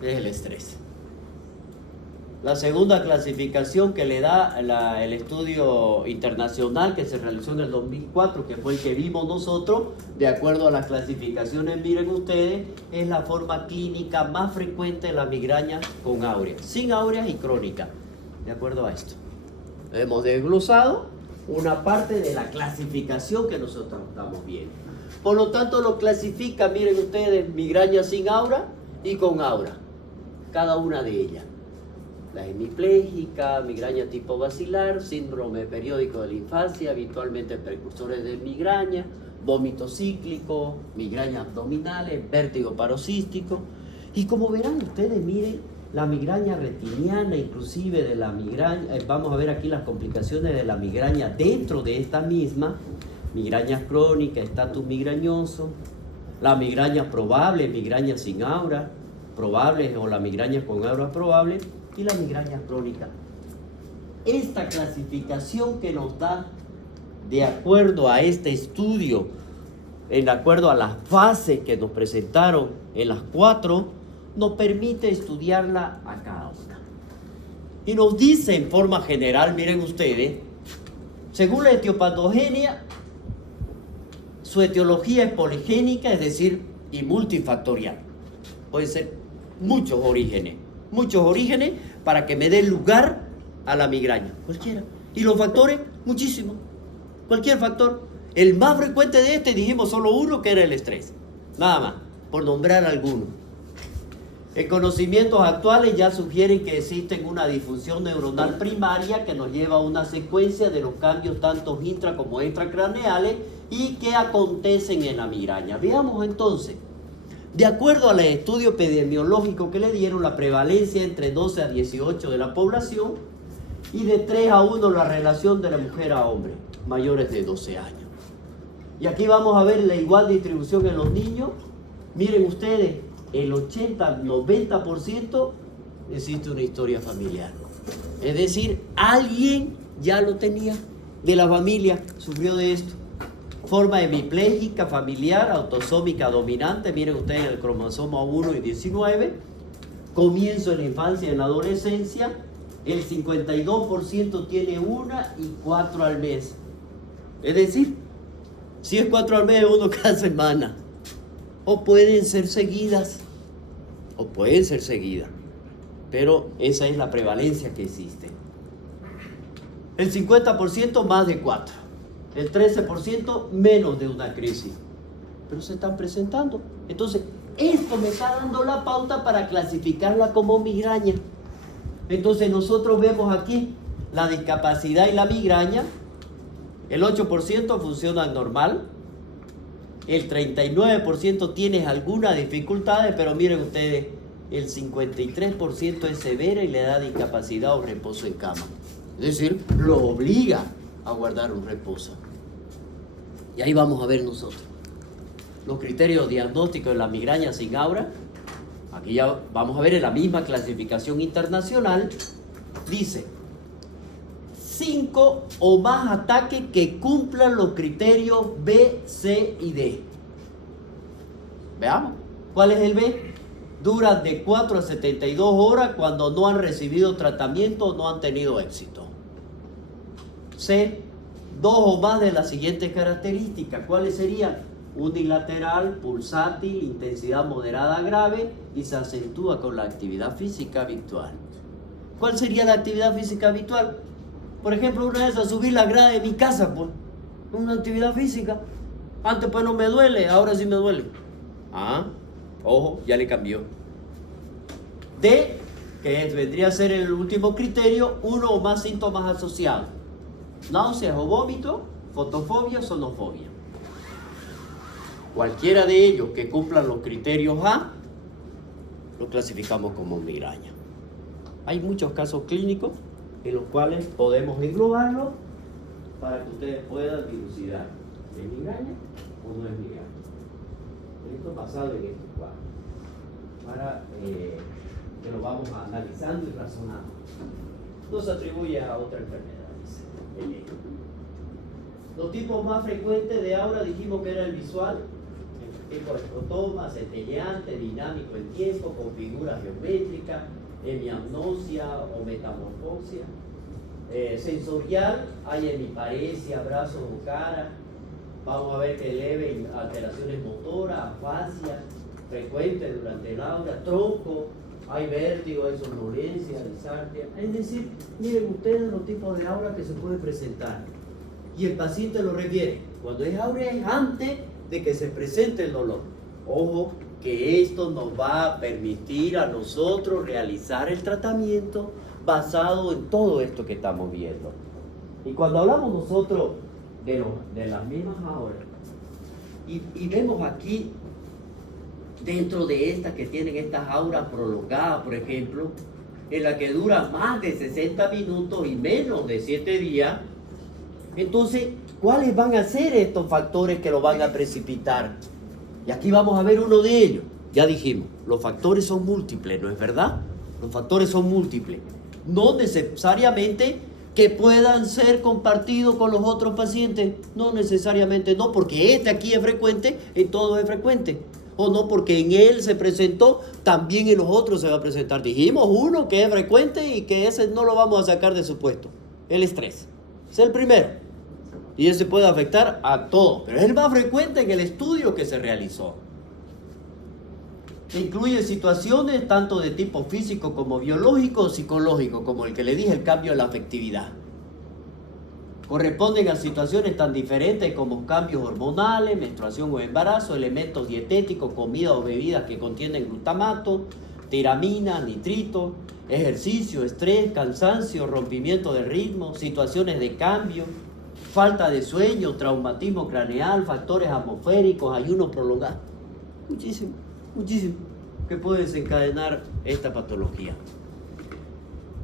es el estrés. La segunda clasificación que le da el estudio internacional que se realizó en el 2004, que fue el que vimos nosotros, de acuerdo a las clasificaciones, miren ustedes, es la forma clínica más frecuente de la migraña con áureas, sin áureas y crónica, de acuerdo a esto. Hemos desglosado una parte de la clasificación que nosotros estamos viendo. Por lo tanto, lo clasifica, miren ustedes, migraña sin aura y con aura, cada una de ellas. La hemipléjica, migraña tipo basilar, síndrome periódico de la infancia, habitualmente precursores de migraña, vómito cíclico, migrañas abdominales, vértigo paroxístico. Y como verán ustedes, miren, la migraña retiniana, inclusive de la migraña, vamos a ver aquí las complicaciones de la migraña dentro de esta misma, migraña crónica, estatus migrañoso, la migraña probable, migraña sin aura, probable o la migraña con aura probable, y la migraña crónica. Esta clasificación que nos da, de acuerdo a este estudio, de acuerdo a las fases que nos presentaron en las 4, nos permite estudiarla a cada una. Y nos dice en forma general, miren ustedes, según la etiopatogenia, Su etiología es poligénica, es decir, y multifactorial. Puede ser muchos orígenes para que me dé lugar a la migraña, cualquiera. Y los factores, muchísimos, cualquier factor. El más frecuente de dijimos solo uno, que era el estrés, nada más, por nombrar alguno. En conocimientos actuales ya sugieren que existe una disfunción neuronal primaria que nos lleva a una secuencia de los cambios tanto intra como extracraneales y que acontecen en la migraña. Veamos entonces, de acuerdo al estudio epidemiológico que le dieron, la prevalencia entre 12 a 18 de la población y de 3 a 1 la relación de la mujer a hombre mayores de 12 años. Y aquí vamos a ver la igual distribución en los niños. Miren ustedes, el 80-90% existe una historia familiar. Es decir, alguien ya lo tenía de la familia, sufrió de esto. Forma hemipléjica familiar, autosómica dominante, miren ustedes el cromosoma 1 y 19. Comienzo en la infancia y en la adolescencia. El 52% tiene 1 y 4 al mes. Es decir, si es 4 al mes, 1 cada semana. O pueden ser seguidas, pero esa es la prevalencia que existe. El 50% más de 4, el 13% menos de una crisis, pero se están presentando. Entonces, esto me está dando la pauta para clasificarla como migraña. Entonces nosotros vemos aquí la discapacidad y la migraña. El 8% funciona normal. El 39% tiene algunas dificultades, pero miren ustedes, el 53% es severa y le da discapacidad o reposo en cama. Es decir, lo obliga a guardar un reposo. Y ahí vamos a ver nosotros los criterios diagnósticos de la migraña sin aura. Aquí ya vamos a ver en la misma clasificación internacional. Dice 5 o más ataques que cumplan los criterios B, C y D. Veamos. ¿Cuál es el B? Duran de 4 a 72 horas cuando no han recibido tratamiento o no han tenido éxito. C. 2 o más de las siguientes características. ¿Cuáles serían? Unilateral, pulsátil, intensidad moderada grave y se acentúa con la actividad física habitual. ¿Cuál sería la actividad física habitual? Por ejemplo, una vez a subir la grada de mi casa, pues, una actividad física. Antes pues no me duele, ahora sí me duele. Ojo, ya le cambió. D, que vendría a ser el último criterio, 1 o más síntomas asociados. Náuseas o vómito, fotofobia, sonofobia. Cualquiera de ellos que cumplan los criterios A, lo clasificamos como migraña. Hay muchos casos clínicos en los cuales podemos englobarlo para que ustedes puedan dilucidar. ¿Es migraña o no es migraña? Esto basado en estos cuadros. Para que lo vamos analizando y razonando. No se atribuye a otra enfermedad, dice el ejemplo. Los tipos más frecuentes de aura dijimos que era el visual, el tipo de escrotoma, centelleante, dinámico en tiempo, con figuras geométricas, hemiapnosia o metamorfosia. Sensorial, hay hemiparesia, brazos o cara. Vamos a ver que leve alteraciones motoras, afasia, frecuente durante el aura, tronco, hay vértigo, hay somnolencia, disartria. Es decir, miren ustedes los tipos de aura que se pueden presentar. Y el paciente lo refiere. Cuando es aura es antes de que se presente el dolor. Ojo, que esto nos va a permitir a nosotros realizar el tratamiento basado en todo esto que estamos viendo. Y cuando hablamos nosotros de las mismas auras, y vemos aquí, dentro de estas que tienen estas auras prolongadas, por ejemplo, en la que dura más de 60 minutos y menos de 7 días, entonces, ¿cuáles van a ser estos factores que lo van a precipitar? Y aquí vamos a ver uno de ellos. Ya dijimos, los factores son múltiples, ¿no es verdad? Los factores son múltiples. No necesariamente que puedan ser compartidos con los otros pacientes. No necesariamente, no, porque este aquí es frecuente, en todos es frecuente. O no, porque en él se presentó, también en los otros se va a presentar. Dijimos uno que es frecuente y que ese no lo vamos a sacar de su puesto. El estrés. Es el primero. Y ese puede afectar a todo, pero es el más frecuente en el estudio que se realizó. Incluye situaciones tanto de tipo físico como biológico o psicológico, como el que le dije, el cambio de la afectividad. Corresponden a situaciones tan diferentes como cambios hormonales, menstruación o embarazo, elementos dietéticos, comida o bebidas que contienen glutamato, tiramina, nitrito, ejercicio, estrés, cansancio, rompimiento de ritmo, situaciones de cambio, falta de sueño, traumatismo craneal, factores atmosféricos, ayuno prolongado. Muchísimo que puede desencadenar esta patología.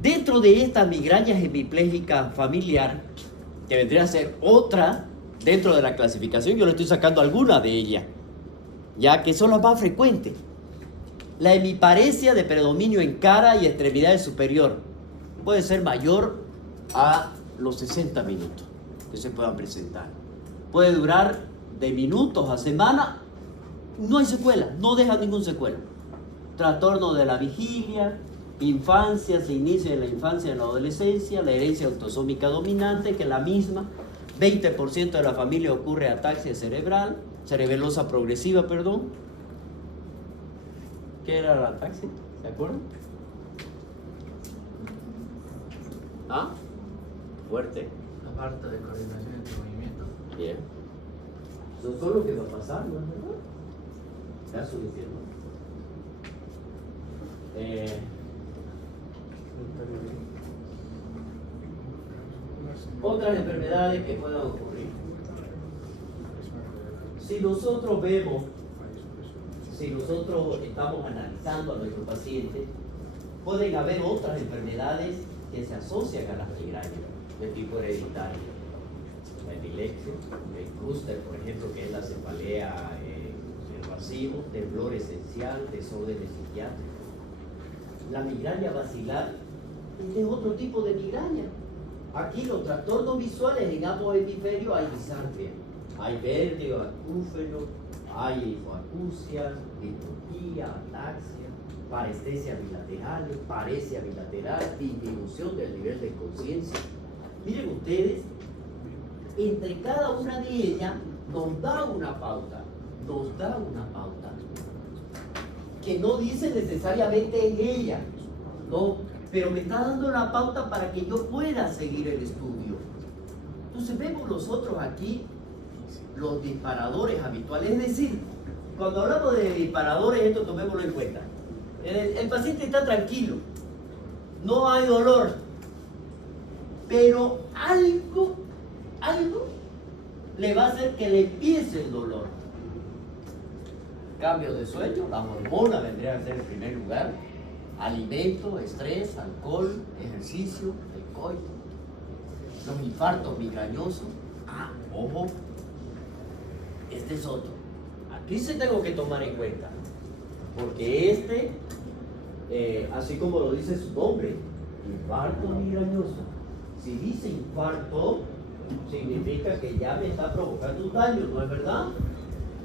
Dentro de estas migrañas hemipléjicas familiar, que vendría a ser otra dentro de la clasificación, yo le estoy sacando alguna de ellas, ya que son las más frecuentes. La hemiparesia de predominio en cara y extremidades superior puede ser mayor a los 60 minutos que se puedan presentar. Puede durar de minutos a semana. No hay secuela, no deja ningún secuela. Trastorno de la vigilia, infancia, se inicia en la infancia y en la adolescencia, la herencia autosómica dominante, que es la misma. 20% de la familia ocurre ataxia cerebral, cerebelosa progresiva, perdón. ¿Qué era la ataxia? ¿Se acuerdan? ¿Ah? Fuerte. La falta de coordinación entre movimientos. Bien. Eso es lo que va a pasar, ¿no es verdad? Ya suficiente. Otras enfermedades que puedan ocurrir. Si nosotros estamos analizando a nuestros pacientes, pueden haber otras enfermedades que se asocian a las migrañas de tipo hereditario. La epilepsia, el clúster, por ejemplo, que es la cefalea invasivo, temblor esencial, desórdenes psiquiátricos. La migraña vacilar es otro tipo de migraña. Aquí los trastornos visuales en ambos hemisferios hay disartria, hay vértigo, acúfeno, hay hipoacusia, diplopía, ataxia, parestesia bilateral, paresia bilateral, disminución del nivel de conciencia. Miren ustedes, entre cada una de ellas nos da una pauta, que no dice necesariamente en ella, no, pero me está dando la pauta para que yo pueda seguir el estudio. Entonces vemos nosotros aquí los disparadores habituales, es decir, cuando hablamos de disparadores, esto tomémoslo en cuenta. El paciente está tranquilo, no hay dolor, pero algo le va a hacer que le empiece el dolor. Cambio de sueño, la hormona vendría a ser en primer lugar, alimento, estrés, alcohol, ejercicio, el coito, los infartos migrañosos. Ojo, este es otro. Aquí se tengo que tomar en cuenta, porque así como lo dice su nombre, infarto migrañoso. Si dice infarto, significa que ya me está provocando un daño, ¿no es verdad?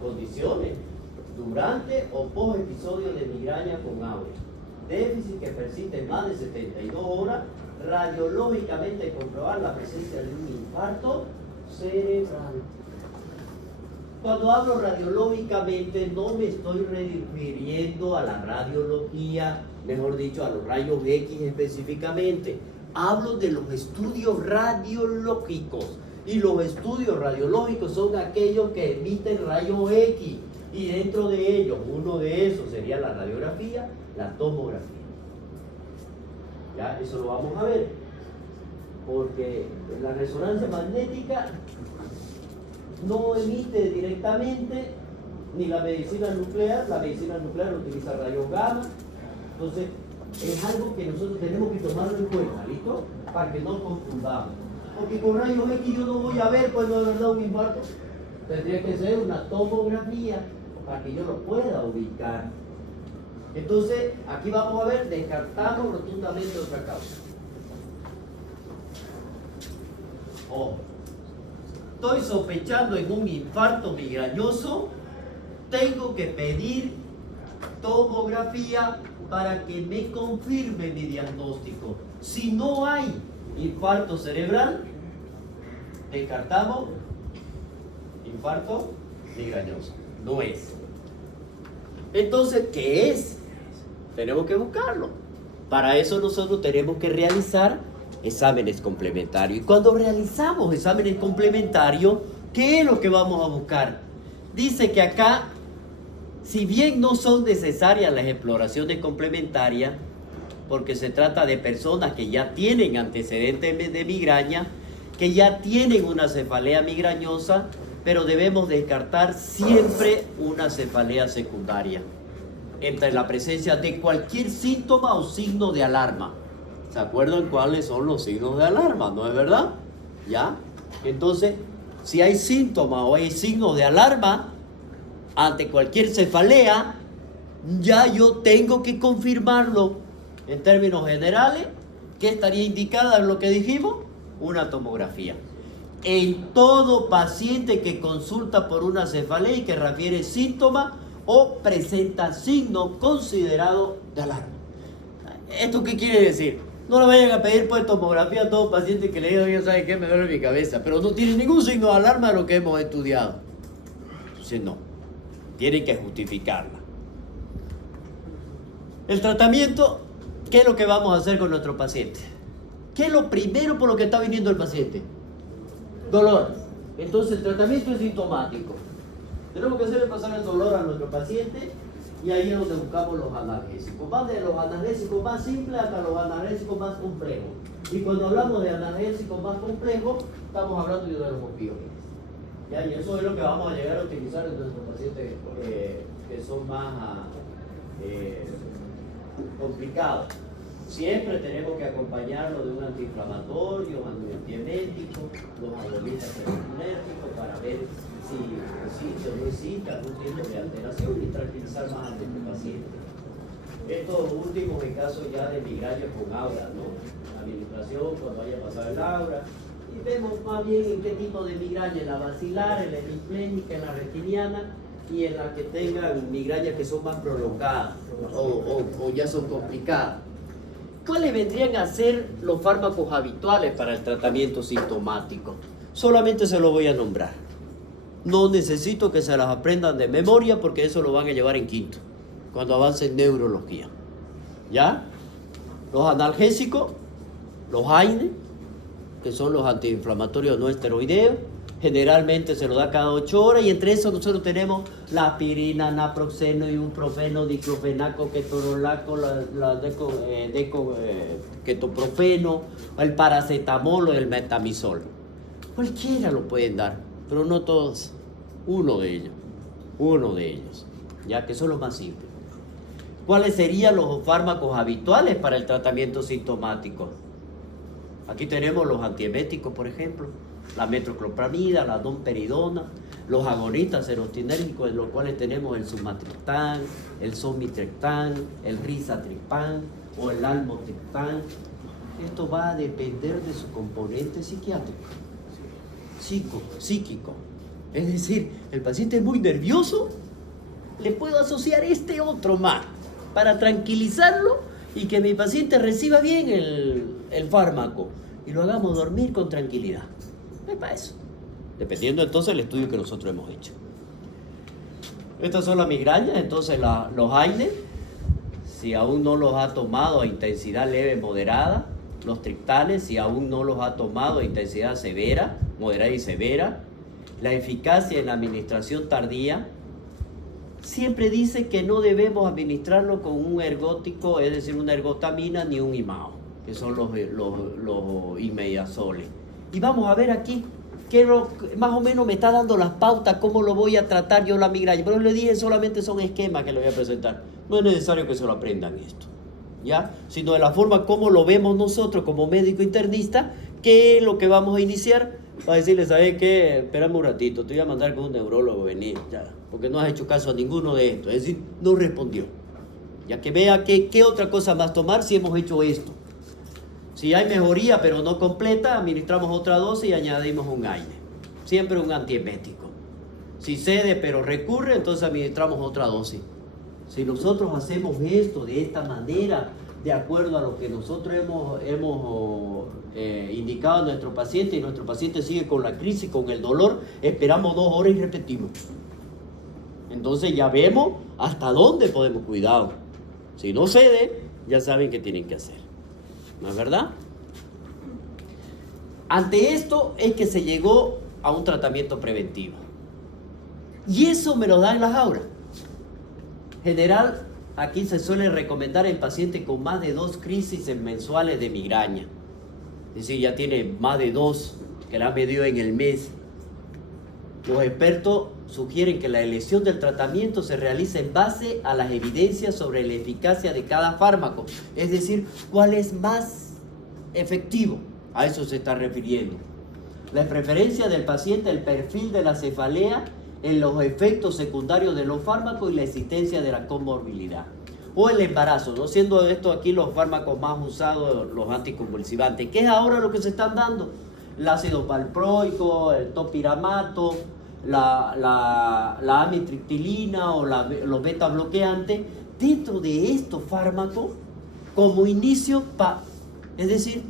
Condiciones: durante o post episodio de migraña con aurea, déficit que persiste más de 72 horas, radiológicamente comprobar la presencia de un infarto cerebral. Cuando hablo radiológicamente no me estoy refiriendo a la radiología, mejor dicho, a los rayos X específicamente. Hablo de los estudios radiológicos, y los estudios radiológicos son aquellos que emiten rayos X, y dentro de ellos, uno de esos sería la radiografía, la tomografía. Ya, eso lo vamos a ver, porque la resonancia magnética no emite directamente, ni la medicina nuclear utiliza rayos gamma. Entonces es algo que nosotros tenemos que tomarlo en cuenta, ¿listo? Para que no confundamos, porque con rayos X yo no voy a ver cuando de verdad un infarto. Tendría que ser una tomografía para que yo lo pueda ubicar. Entonces aquí vamos a ver, descartamos rotundamente otra causa. Estoy sospechando en un infarto migrañoso, tengo que pedir tomografía para que me confirme mi diagnóstico. Si no hay infarto cerebral, descartamos infarto migrañoso. No es. Entonces, ¿qué es? Tenemos que buscarlo. Para eso nosotros tenemos que realizar exámenes complementarios. Y cuando realizamos exámenes complementarios, ¿qué es lo que vamos a buscar? Dice que acá, si bien no son necesarias las exploraciones complementarias, porque se trata de personas que ya tienen antecedentes de migraña, que ya tienen una cefalea migrañosa, pero debemos descartar siempre una cefalea secundaria entre la presencia de cualquier síntoma o signo de alarma. ¿Se acuerdan cuáles son los signos de alarma? ¿No es verdad? ¿Ya? Entonces, si hay síntomas o hay signos de alarma ante cualquier cefalea, ya yo tengo que confirmarlo. En términos generales, ¿qué estaría indicada en lo que dijimos? Una tomografía. En todo paciente que consulta por una cefalea y que refiere síntomas o presenta signos considerados de alarma. ¿Esto qué quiere decir? No le vayan a pedir pues tomografía a todo paciente que le diga, ya sabe qué, me duele mi cabeza, pero no tiene ningún signo de alarma de lo que hemos estudiado. Entonces no, tienen que justificarla. El tratamiento, ¿qué es lo que vamos a hacer con nuestro paciente? ¿Qué es lo primero por lo que está viniendo el paciente? Dolor. Entonces el tratamiento es sintomático. Tenemos que hacerle pasar el dolor a nuestro paciente y ahí es donde buscamos los analgésicos. Van de los analgésicos más simples hasta los analgésicos más complejos. Y cuando hablamos de analgésicos más complejos, estamos hablando de los opioides. ¿Ya? Y eso es lo que vamos a llegar a utilizar en nuestros pacientes que son más complicados. Siempre tenemos que acompañarlo de un antiinflamatorio, un antiemético, los agonistas serotonérgicos para ver si existe o no existe algún tipo de alteración y tranquilizar más a nuestro paciente. Estos últimos en caso ya de migraña con aura, ¿no? Administración cuando haya pasado el aura. Y vemos más bien en qué tipo de migraña, en la basilar, en la hemiplénica, en la retiniana y en la que tengan migrañas que son más prolongadas o ya son complicadas. ¿Cuáles vendrían a ser los fármacos habituales para el tratamiento sintomático? Solamente se lo voy a nombrar. No necesito que se las aprendan de memoria porque eso lo van a llevar en quinto, cuando avance en neurología. ¿Ya? Los analgésicos, los AINE, que son los antiinflamatorios no esteroideos, generalmente se lo da cada 8 horas y entre eso nosotros tenemos la aspirina, naproxeno, ibuprofeno, diclofenaco, ketorolaco, ketoprofeno, el paracetamol o el metamizol. Cualquiera lo pueden dar, pero no todos. Uno de ellos, ya que son los más simples. ¿Cuáles serían los fármacos habituales para el tratamiento sintomático? Aquí tenemos los antieméticos, por ejemplo, la metoclopramida, la domperidona, los agonistas serotonérgicos, en los cuales tenemos el sumatriptán, el somitriptán, el rizatriptán o el almotriptán. Esto va a depender de su componente psiquiátrico, psíquico. Es decir, el paciente es muy nervioso, le puedo asociar este otro más para tranquilizarlo y que mi paciente reciba bien el fármaco y lo hagamos dormir con tranquilidad. Es para eso, dependiendo entonces del estudio que nosotros hemos hecho. Estas son las migrañas, entonces los AINE, si aún no los ha tomado a intensidad leve moderada, los triptales, si aún no los ha tomado a intensidad severa, moderada y severa, la eficacia en la administración tardía. Siempre dice que no debemos administrarlo con un ergótico, es decir, una ergotamina ni un IMAO, que son los imediazoles. Y vamos a ver aquí, que más o menos me está dando las pautas, cómo lo voy a tratar yo la migraña. Pero le dije, solamente son esquemas que le voy a presentar. No es necesario que se lo aprendan esto, ¿ya? Sino de la forma como lo vemos nosotros como médico internista, que es lo que vamos a iniciar. Va a decirle, ¿sabes qué? Espérame un ratito, te voy a mandar con un neurólogo, venir, ya, porque no has hecho caso a ninguno de estos. Es decir, no respondió. Ya que vea qué otra cosa más tomar si hemos hecho esto. Si hay mejoría pero no completa, administramos otra dosis y añadimos un AINE. Siempre un antiemético. Si cede pero recurre, entonces administramos otra dosis. Si nosotros hacemos esto de esta manera, de acuerdo a lo que nosotros hemos indicado a nuestro paciente, y nuestro paciente sigue con la crisis, con el dolor, esperamos 2 horas y repetimos. Entonces ya vemos hasta dónde podemos cuidar. Si no cede, ya saben qué tienen que hacer. ¿No es verdad? Ante esto es que se llegó a un tratamiento preventivo. Y eso me lo dan las auras. General, aquí se suele recomendar en pacientes con más de 2 crisis mensuales de migraña. Es decir, ya tiene más de 2 que la ha medido en el mes. Los expertos sugieren que la elección del tratamiento se realice en base a las evidencias sobre la eficacia de cada fármaco. Es decir, cuál es más efectivo. A eso se está refiriendo. La preferencia del paciente, el perfil de la cefalea, en los efectos secundarios de los fármacos y la existencia de la comorbilidad. O el embarazo, ¿no? Siendo esto aquí los fármacos más usados, los anticonvulsivantes. ¿Qué es ahora lo que se están dando? El ácido valproico, el topiramato, la amitriptilina o los beta bloqueantes. Dentro de estos fármacos, como inicio, es decir,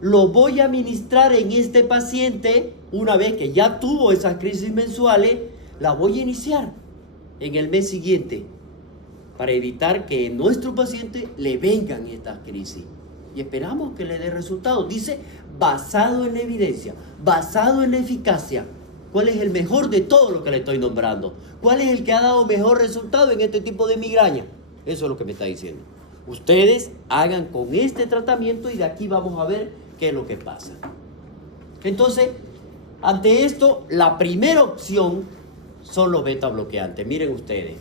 lo voy a administrar en este paciente una vez que ya tuvo esas crisis mensuales, la voy a iniciar en el mes siguiente para evitar que en nuestro paciente le vengan estas crisis. Y esperamos que le dé resultados. Dice, basado en la evidencia, basado en la eficacia. ¿Cuál es el mejor de todo lo que le estoy nombrando? ¿Cuál es el que ha dado mejor resultado en este tipo de migraña? Eso es lo que me está diciendo. Ustedes hagan con este tratamiento y de aquí vamos a ver qué es lo que pasa. Entonces, ante esto, la primera opción son los beta bloqueantes. Miren ustedes,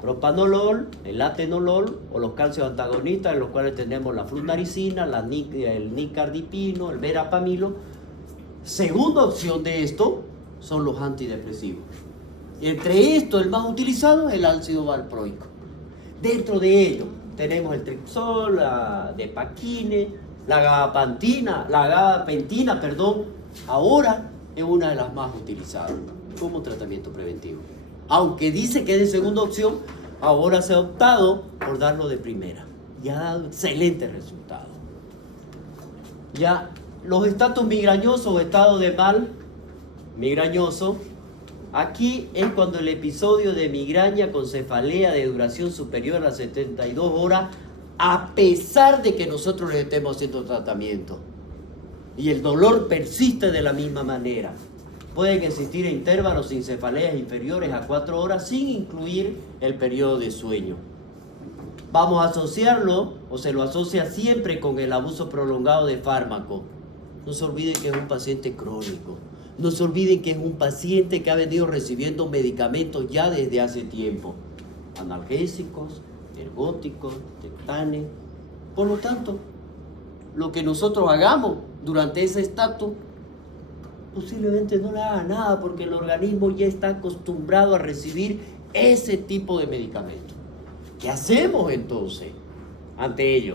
propanolol, el atenolol o los calcios antagonistas, en los cuales tenemos la fludaricina, el nicardipino, el verapamilo. Segunda opción de esto son los antidepresivos. Entre estos, el más utilizado es el ácido valproico. Dentro de ellos tenemos el tripsol, la depaquine, la gabapentina, ahora es una de las más utilizadas como tratamiento preventivo. Aunque dice que es de segunda opción, ahora se ha optado por darlo de primera. Y ha dado excelentes resultados. Ya, los estatus migrañosos o estado de mal migrañoso, aquí es cuando el episodio de migraña con cefalea de duración superior a 72 horas, a pesar de que nosotros le estemos haciendo tratamiento. Y el dolor persiste de la misma manera. Pueden existir intervalos sin cefaleas inferiores a 4 horas sin incluir el periodo de sueño. Vamos a asociarlo, o se lo asocia siempre con el abuso prolongado de fármacos. No se olviden que es un paciente crónico. No se olviden que es un paciente que ha venido recibiendo medicamentos ya desde hace tiempo. Analgésicos, ergóticos, triptanes. Por lo tanto, lo que nosotros hagamos durante ese estatus posiblemente no le haga nada porque el organismo ya está acostumbrado a recibir ese tipo de medicamentos. ¿Qué hacemos entonces ante ello?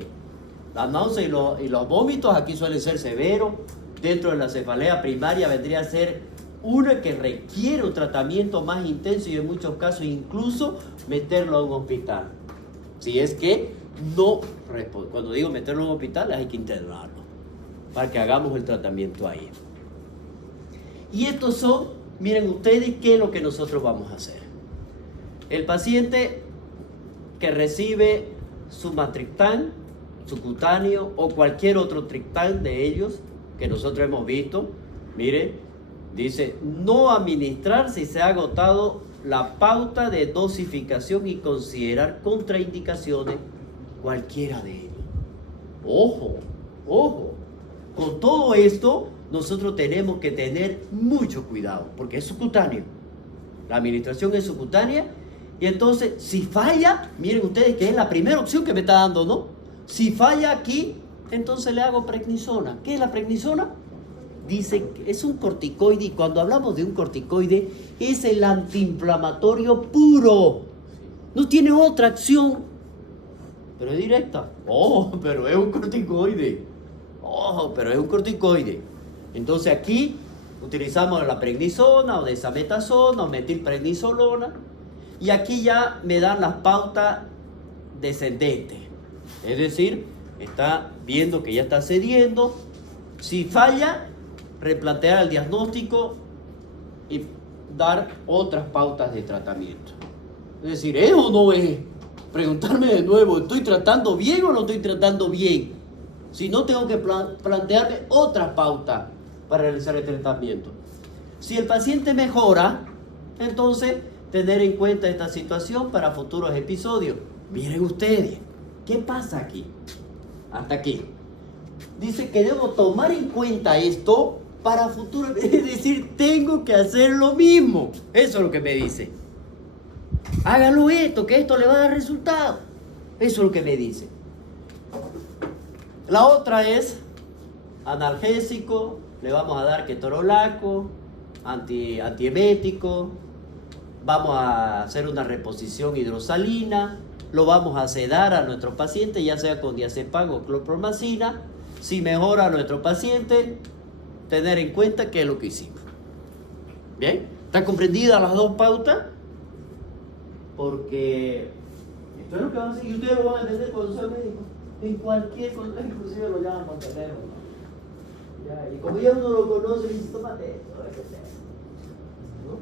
Las náuseas y los vómitos aquí suelen ser severos. Dentro de la cefalea primaria vendría a ser una que requiere un tratamiento más intenso y en muchos casos incluso meterlo a un hospital. Si es que no responde. Cuando digo meterlo a un hospital hay que internarlo para que hagamos el tratamiento ahí. Y estos son, miren ustedes, qué es lo que nosotros vamos a hacer. El paciente que recibe su matriptán, su cutáneo o cualquier otro triptán de ellos que nosotros hemos visto, miren, dice no administrar si se ha agotado la pauta de dosificación y considerar contraindicaciones cualquiera de ellos. Ojo, ojo, con todo esto nosotros tenemos que tener mucho cuidado porque es subcutáneo. La administración es subcutánea y entonces si falla, miren ustedes que es la primera opción que me está dando, ¿no? Si falla aquí, entonces le hago prednisona. ¿Qué es la prednisona? Dicen que es un corticoide y cuando hablamos de un corticoide es el antiinflamatorio puro. No tiene otra acción, pero es directa. Oh, pero es un corticoide. Oh, pero es un corticoide. Entonces aquí utilizamos la prednisona o desametasona o metilprednisolona y aquí ya me dan las pautas descendentes. Es decir, está viendo que ya está cediendo. Si falla, replantear el diagnóstico y dar otras pautas de tratamiento. Es decir, ¿es o no es? Preguntarme de nuevo, ¿estoy tratando bien o no estoy tratando bien? Si no, tengo que plantearme otras pautas para realizar el tratamiento. Si el paciente mejora, entonces tener en cuenta esta situación para futuros episodios. Miren ustedes, ¿qué pasa aquí? Hasta aquí. Dice que debo tomar en cuenta esto para futuros, es decir, tengo que hacer lo mismo. Eso es lo que me dice. Hágalo esto, que esto le va a dar resultado. Eso es lo que me dice. La otra es analgésico, le vamos a dar ketorolaco, antiemético, vamos a hacer una reposición hidrosalina, lo vamos a sedar a nuestro paciente, ya sea con diazepam o clorpromacina. Si mejora a nuestro paciente, tener en cuenta qué es lo que hicimos. ¿Bien? ¿Están comprendidas las dos pautas? Porque esto es lo que van a hacer y ustedes lo van a entender cuando sean médicos. En cualquier contexto, inclusive lo llaman por teléfono. Ya, y como ya uno lo conoce, le dice, tómate esto, ¿no?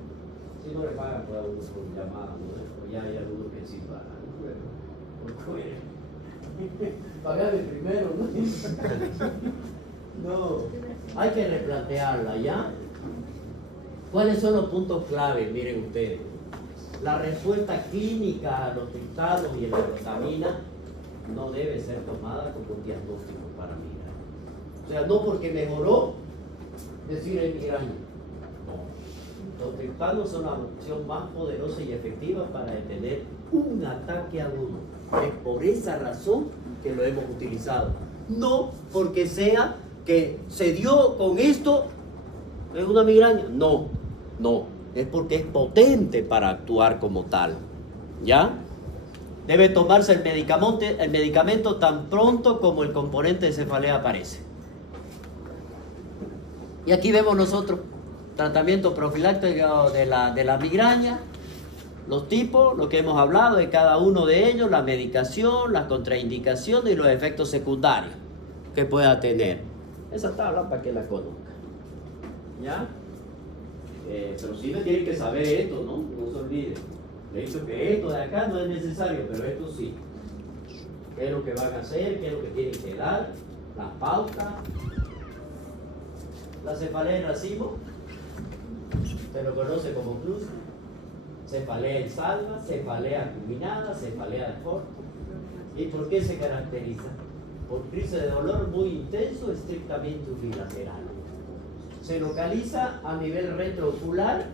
Si no le pagan por llamada, ¿no? Ya hay algunos que sí pagan. Pagar el primero, ¿no? No, hay que replantearla, ¿ya? ¿Cuáles son los puntos claves? Miren ustedes. La respuesta clínica a los triptanos y la glutamina no debe ser tomada como un diagnóstico para migraña. O sea, no porque mejoró, decir es migraña. No. Los triptanos son la opción más poderosa y efectiva para detener un ataque agudo. Es por esa razón que lo hemos utilizado. No porque sea que se dio con esto en una migraña. No, no. Es porque es potente para actuar como tal. ¿Ya? Debe tomarse el medicamento tan pronto como el componente de cefalea aparece. Y aquí vemos nosotros tratamiento profiláctico de la migraña, los tipos, lo que hemos hablado de cada uno de ellos, la medicación, las contraindicaciones y los efectos secundarios que pueda tener. Esa tabla para que la conozca. ¿Ya? Pero sí me tienen que saber esto, ¿no? No se olviden. Le he dicho que esto de acá no es necesario, pero esto sí. ¿Qué es lo que van a hacer? ¿Qué es lo que tienen que dar? Las pautas. La cefalea en racimo, se lo conoce como plus. Cefalea en salva, cefalea combinada, cefalea de corto. ¿Y por qué se caracteriza? Por crisis de dolor muy intenso, estrictamente unilateral. Se localiza a nivel retroocular,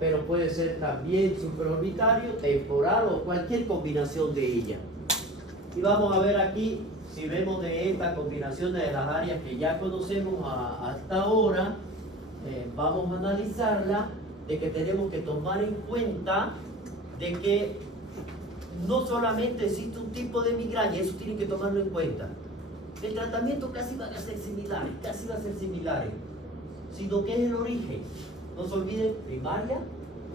pero puede ser también supraorbitario, temporal o cualquier combinación de ellas. Y vamos a ver aquí, si vemos de esta combinación de las áreas que ya conocemos hasta ahora, vamos a analizarla, de que tenemos que tomar en cuenta de que no solamente existe un tipo de migraña, eso tienen que tomarlo en cuenta. El tratamiento casi va a ser similares, sino que es el origen. No se olviden, primaria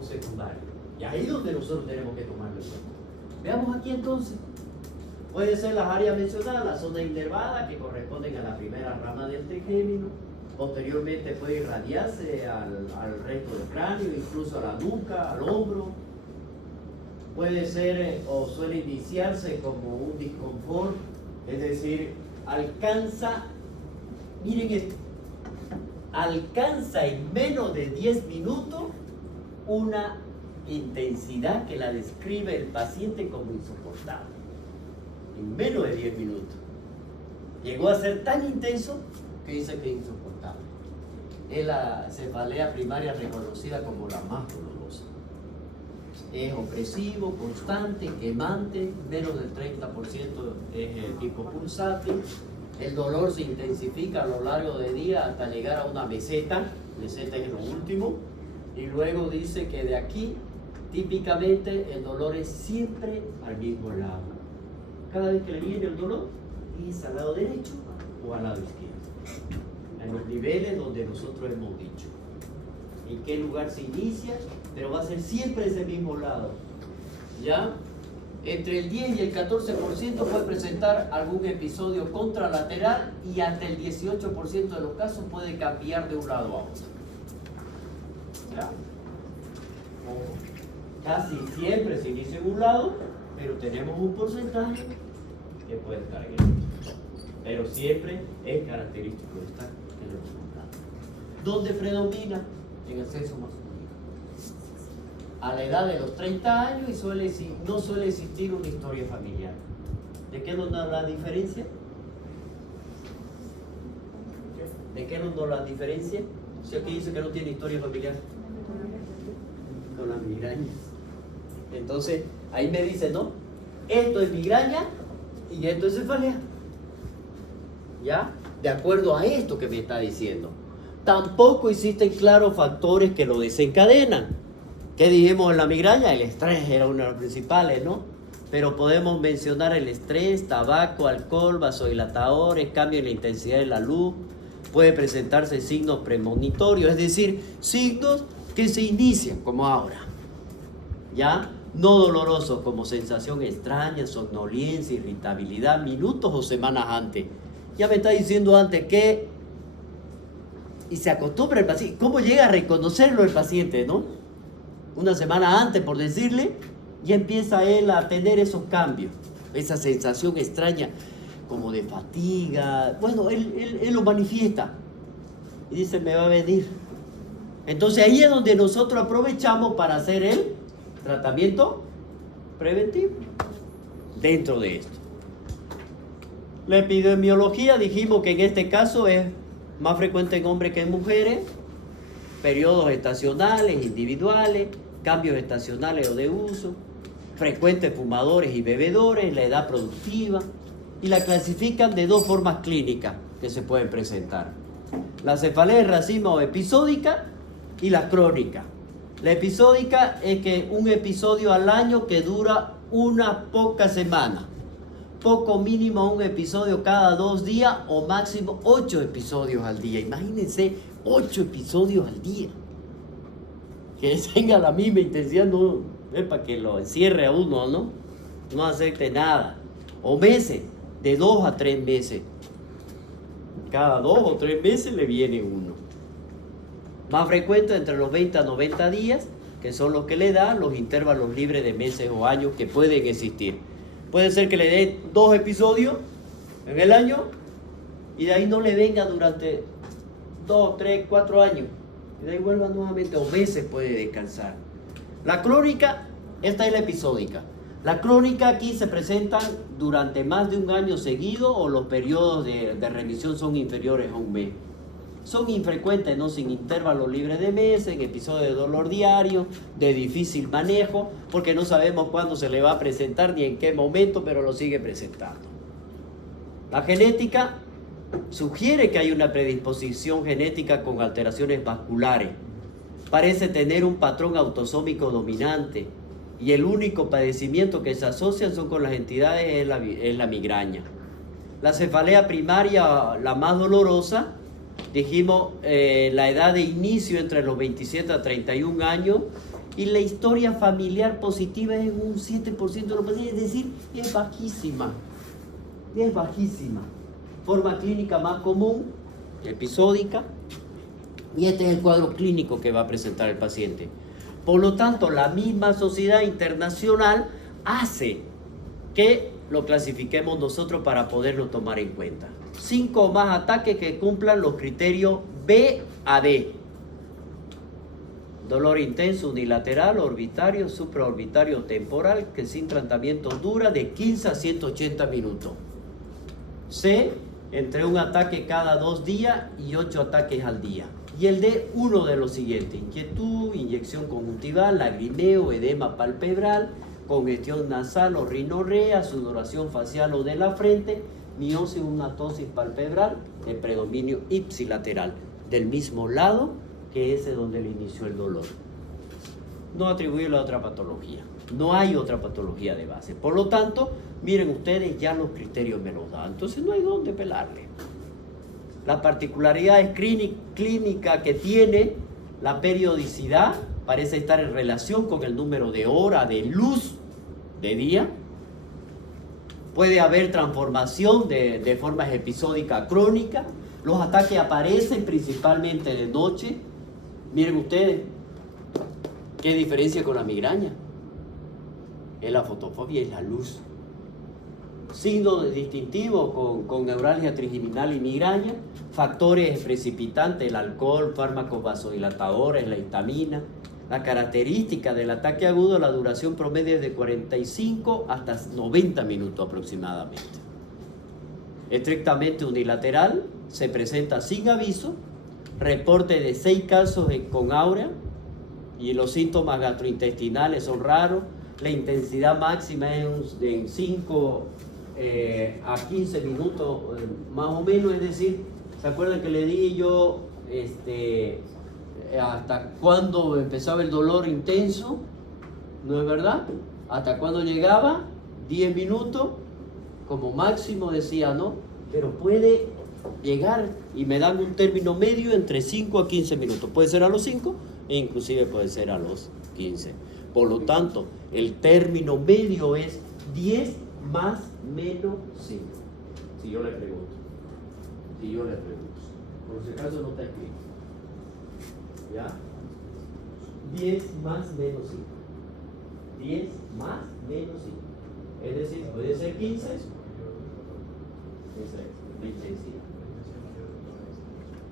o secundaria. Y ahí es donde nosotros tenemos que tomarlo en cuenta. Veamos aquí entonces. Puede ser las áreas mencionadas, la zona inervada, que corresponden a la primera rama del trigémino. Posteriormente puede irradiarse al resto del cráneo, incluso a la nuca, al hombro. Puede ser o suele iniciarse como un disconfort, es decir, alcanza, miren esto, alcanza en menos de 10 minutos una intensidad que la describe el paciente como insoportable. En menos de 10 minutos. Llegó a ser tan intenso que dice que es insoportable. Es la cefalea primaria reconocida como la más dolorosa. Es opresivo, constante, quemante, menos del 30% es el tipo pulsante. El dolor se intensifica a lo largo del día hasta llegar a una meseta. Meseta es lo último. Y luego dice que de aquí, típicamente, el dolor es siempre al mismo lado. Cada vez que le viene el dolor, es al lado derecho o al lado izquierdo. En los niveles donde nosotros hemos dicho. En qué lugar se inicia, pero va a ser siempre ese mismo lado. ¿Ya? Entre el 10 y el 14% puede presentar algún episodio contralateral y hasta el 18% de los casos puede cambiar de un lado a otro. ¿Ya? Casi siempre se inicia en un lado, pero tenemos un porcentaje que puede estar en el otro. Pero siempre es característico de estar en el otro lado. ¿Dónde predomina? En el sexo masculino. A la edad de los 30 años y no suele existir una historia familiar. ¿De qué nos da la diferencia? ¿De qué nos da la diferencia? Si aquí dice que no tiene historia familiar. Con las migrañas. Entonces, ahí me dice, ¿no? Esto es migraña y esto es cefalea. ¿Ya? De acuerdo a esto que me está diciendo. Tampoco existen claros factores que lo desencadenan. ¿Qué dijimos en la migraña? El estrés era uno de los principales, ¿no? Pero podemos mencionar el estrés, tabaco, alcohol, vasodilatadores, cambio en la intensidad de la luz. Puede presentarse signos premonitorios, es decir, signos que se inician como ahora. ¿Ya? No dolorosos como sensación extraña, somnolencia, irritabilidad, minutos o semanas antes. Ya me está diciendo antes que... Y se acostumbra el paciente. ¿Cómo llega a reconocerlo el paciente, no? Una semana antes, por decirle, ya empieza él a tener esos cambios, esa sensación extraña, como de fatiga. Bueno, él lo manifiesta y dice, me va a venir. Entonces ahí es donde nosotros aprovechamos para hacer el tratamiento preventivo dentro de esto. La epidemiología dijimos que en este caso es más frecuente en hombres que en mujeres, periodos estacionales, individuales, cambios estacionales o de uso, frecuentes fumadores y bebedores, la edad productiva, y la clasifican de dos formas clínicas que se pueden presentar. La cefalea de racimo episódica y la crónica. La episódica es que un episodio al año que dura unas pocas semanas. Poco mínimo un episodio cada 2 días o máximo 8 episodios al día. Imagínense 8 episodios al día. Que tenga la misma intensidad, no es para que lo encierre a uno, ¿no? No acepte nada. O meses, de 2 a 3 meses. Cada 2 o 3 meses le viene uno. Más frecuente entre los 20 a 90 días, que son los que le dan los intervalos libres de meses o años que pueden existir. Puede ser que le dé 2 episodios en el año y de ahí no le venga durante 2, 3, 4 años. Y de ahí vuelva nuevamente, o meses puede descansar. La crónica, esta es la episódica. La crónica aquí se presentan durante más de un año seguido o los periodos de remisión son inferiores a un mes. Son infrecuentes, no sin intervalos libres de meses, en episodios de dolor diario, de difícil manejo, porque no sabemos cuándo se le va a presentar ni en qué momento, pero lo sigue presentando. La genética sugiere que hay una predisposición genética con alteraciones vasculares. Parece tener un patrón autosómico dominante y el único padecimiento que se asocian son con las entidades es la migraña. La cefalea primaria, la más dolorosa, dijimos la edad de inicio entre los 27 a 31 años y la historia familiar positiva es un 7% de los pacientes, es decir, es bajísima. Es bajísima. Forma clínica más común, episódica, y este es el cuadro clínico que va a presentar el paciente. Por lo tanto, la misma sociedad internacional hace que lo clasifiquemos nosotros para poderlo tomar en cuenta. 5 o más ataques que cumplan los criterios BAD. Dolor intenso unilateral, orbitario, supraorbitario temporal, que sin tratamiento dura de 15 a 180 minutos. C, entre un ataque cada 2 días y 8 ataques al día. Y el D, uno de los siguientes: inquietud, inyección conjuntival, lagrimeo, edema palpebral, congestión nasal o rinorrea, sudoración facial o de la frente, miosis, una tosis palpebral de predominio ipsilateral, del mismo lado que ese donde le inició el dolor. No atribuirlo a otra patología. No hay otra patología de base. Por lo tanto, miren ustedes, ya los criterios me los dan. Entonces no hay dónde pelarle. La particularidad clínica que tiene la periodicidad parece estar en relación con el número de horas de luz de día Puede haber transformación de formas episódicas crónicas. Los ataques aparecen principalmente de noche. Miren ustedes, ¿qué diferencia con la migraña? Es la fotofobia, es la luz. Signos distintivos con neuralgia trigeminal y migraña. Factores precipitantes, el alcohol, fármacos vasodilatadores, la histamina. La característica del ataque agudo, la duración promedio es de 45 hasta 90 minutos aproximadamente. Estrictamente unilateral, se presenta sin aviso, reporte de 6 casos con aura y los síntomas gastrointestinales son raros. La intensidad máxima es de 5 a 15 minutos más o menos, es decir, ¿se acuerdan que le di yo hasta cuándo empezaba el dolor intenso? ¿No es verdad? Hasta cuándo llegaba, 10 minutos como máximo decía, ¿no? Pero puede llegar, y me dan un término medio entre 5 a 15 minutos. Puede ser a los 5 e inclusive puede ser a los 15. Por lo tanto, el término medio es 10 más menos 5. Si yo le pregunto. Por si acaso no está escrito. ¿Ya? 10 más menos 5. 10 más menos 5. Es decir, puede ser 15. Esa es la intensidad.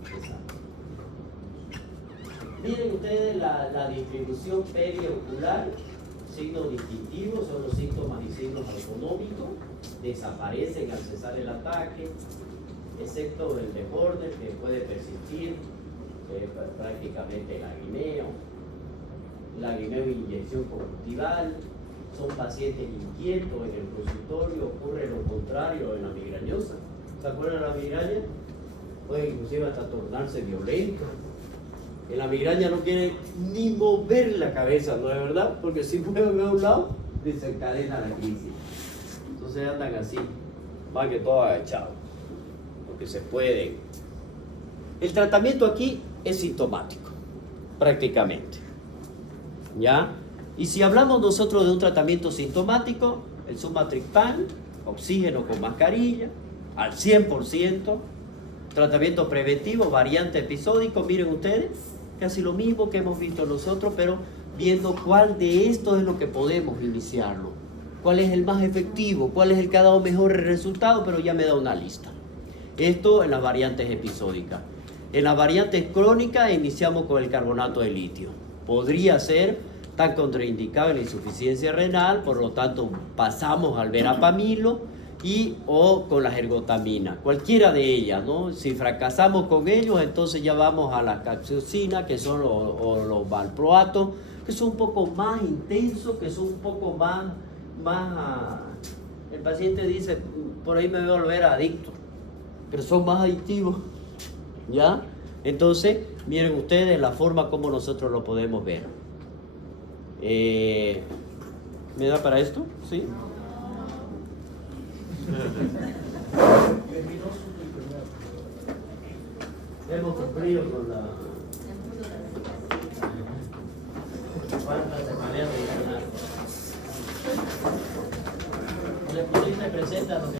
Exacto. Miren ustedes la distribución periocular. Signos distintivos son los síntomas y signos autonómicos. Desaparecen al cesar el ataque, excepto el desborde que puede persistir. Prácticamente lagrimeo e inyección conjuntival. Son pacientes inquietos en el consultorio. Ocurre lo contrario en la migrañosa. ¿Se acuerdan de la migraña? Puede inclusive hasta tornarse violento. En la migraña no quiere ni mover la cabeza, ¿no es verdad? Porque si mueven a un lado, desencadena la crisis. Entonces andan así, más que todo agachados, porque se puede. El tratamiento aquí es sintomático, prácticamente. ¿Ya? Y si hablamos nosotros de un tratamiento sintomático, el sumatriptan, oxígeno con mascarilla, al 100%, tratamiento preventivo, variante episódico, miren ustedes, casi lo mismo que hemos visto nosotros, pero viendo cuál de estos es lo que podemos iniciarlo, cuál es el más efectivo, cuál es el que ha dado mejor resultado, pero ya me da una lista. Esto en las variantes episódicas. En las variantes crónicas iniciamos con el carbonato de litio. Podría ser tan contraindicado en la insuficiencia renal, por lo tanto pasamos al verapamilo o con las ergotaminas, cualquiera de ellas, ¿no? Si fracasamos con ellos, entonces ya vamos a las capsaicinas, que son los valproatos, que son un poco más intensos, que son un poco más el paciente dice, por ahí me voy a volver adicto, pero son más adictivos, ¿ya? Entonces, miren ustedes la forma como nosotros lo podemos ver. ¿Me da para esto? ¿Sí? Hemos cumplido con la manera de ganar. Le pudiste presentar lo que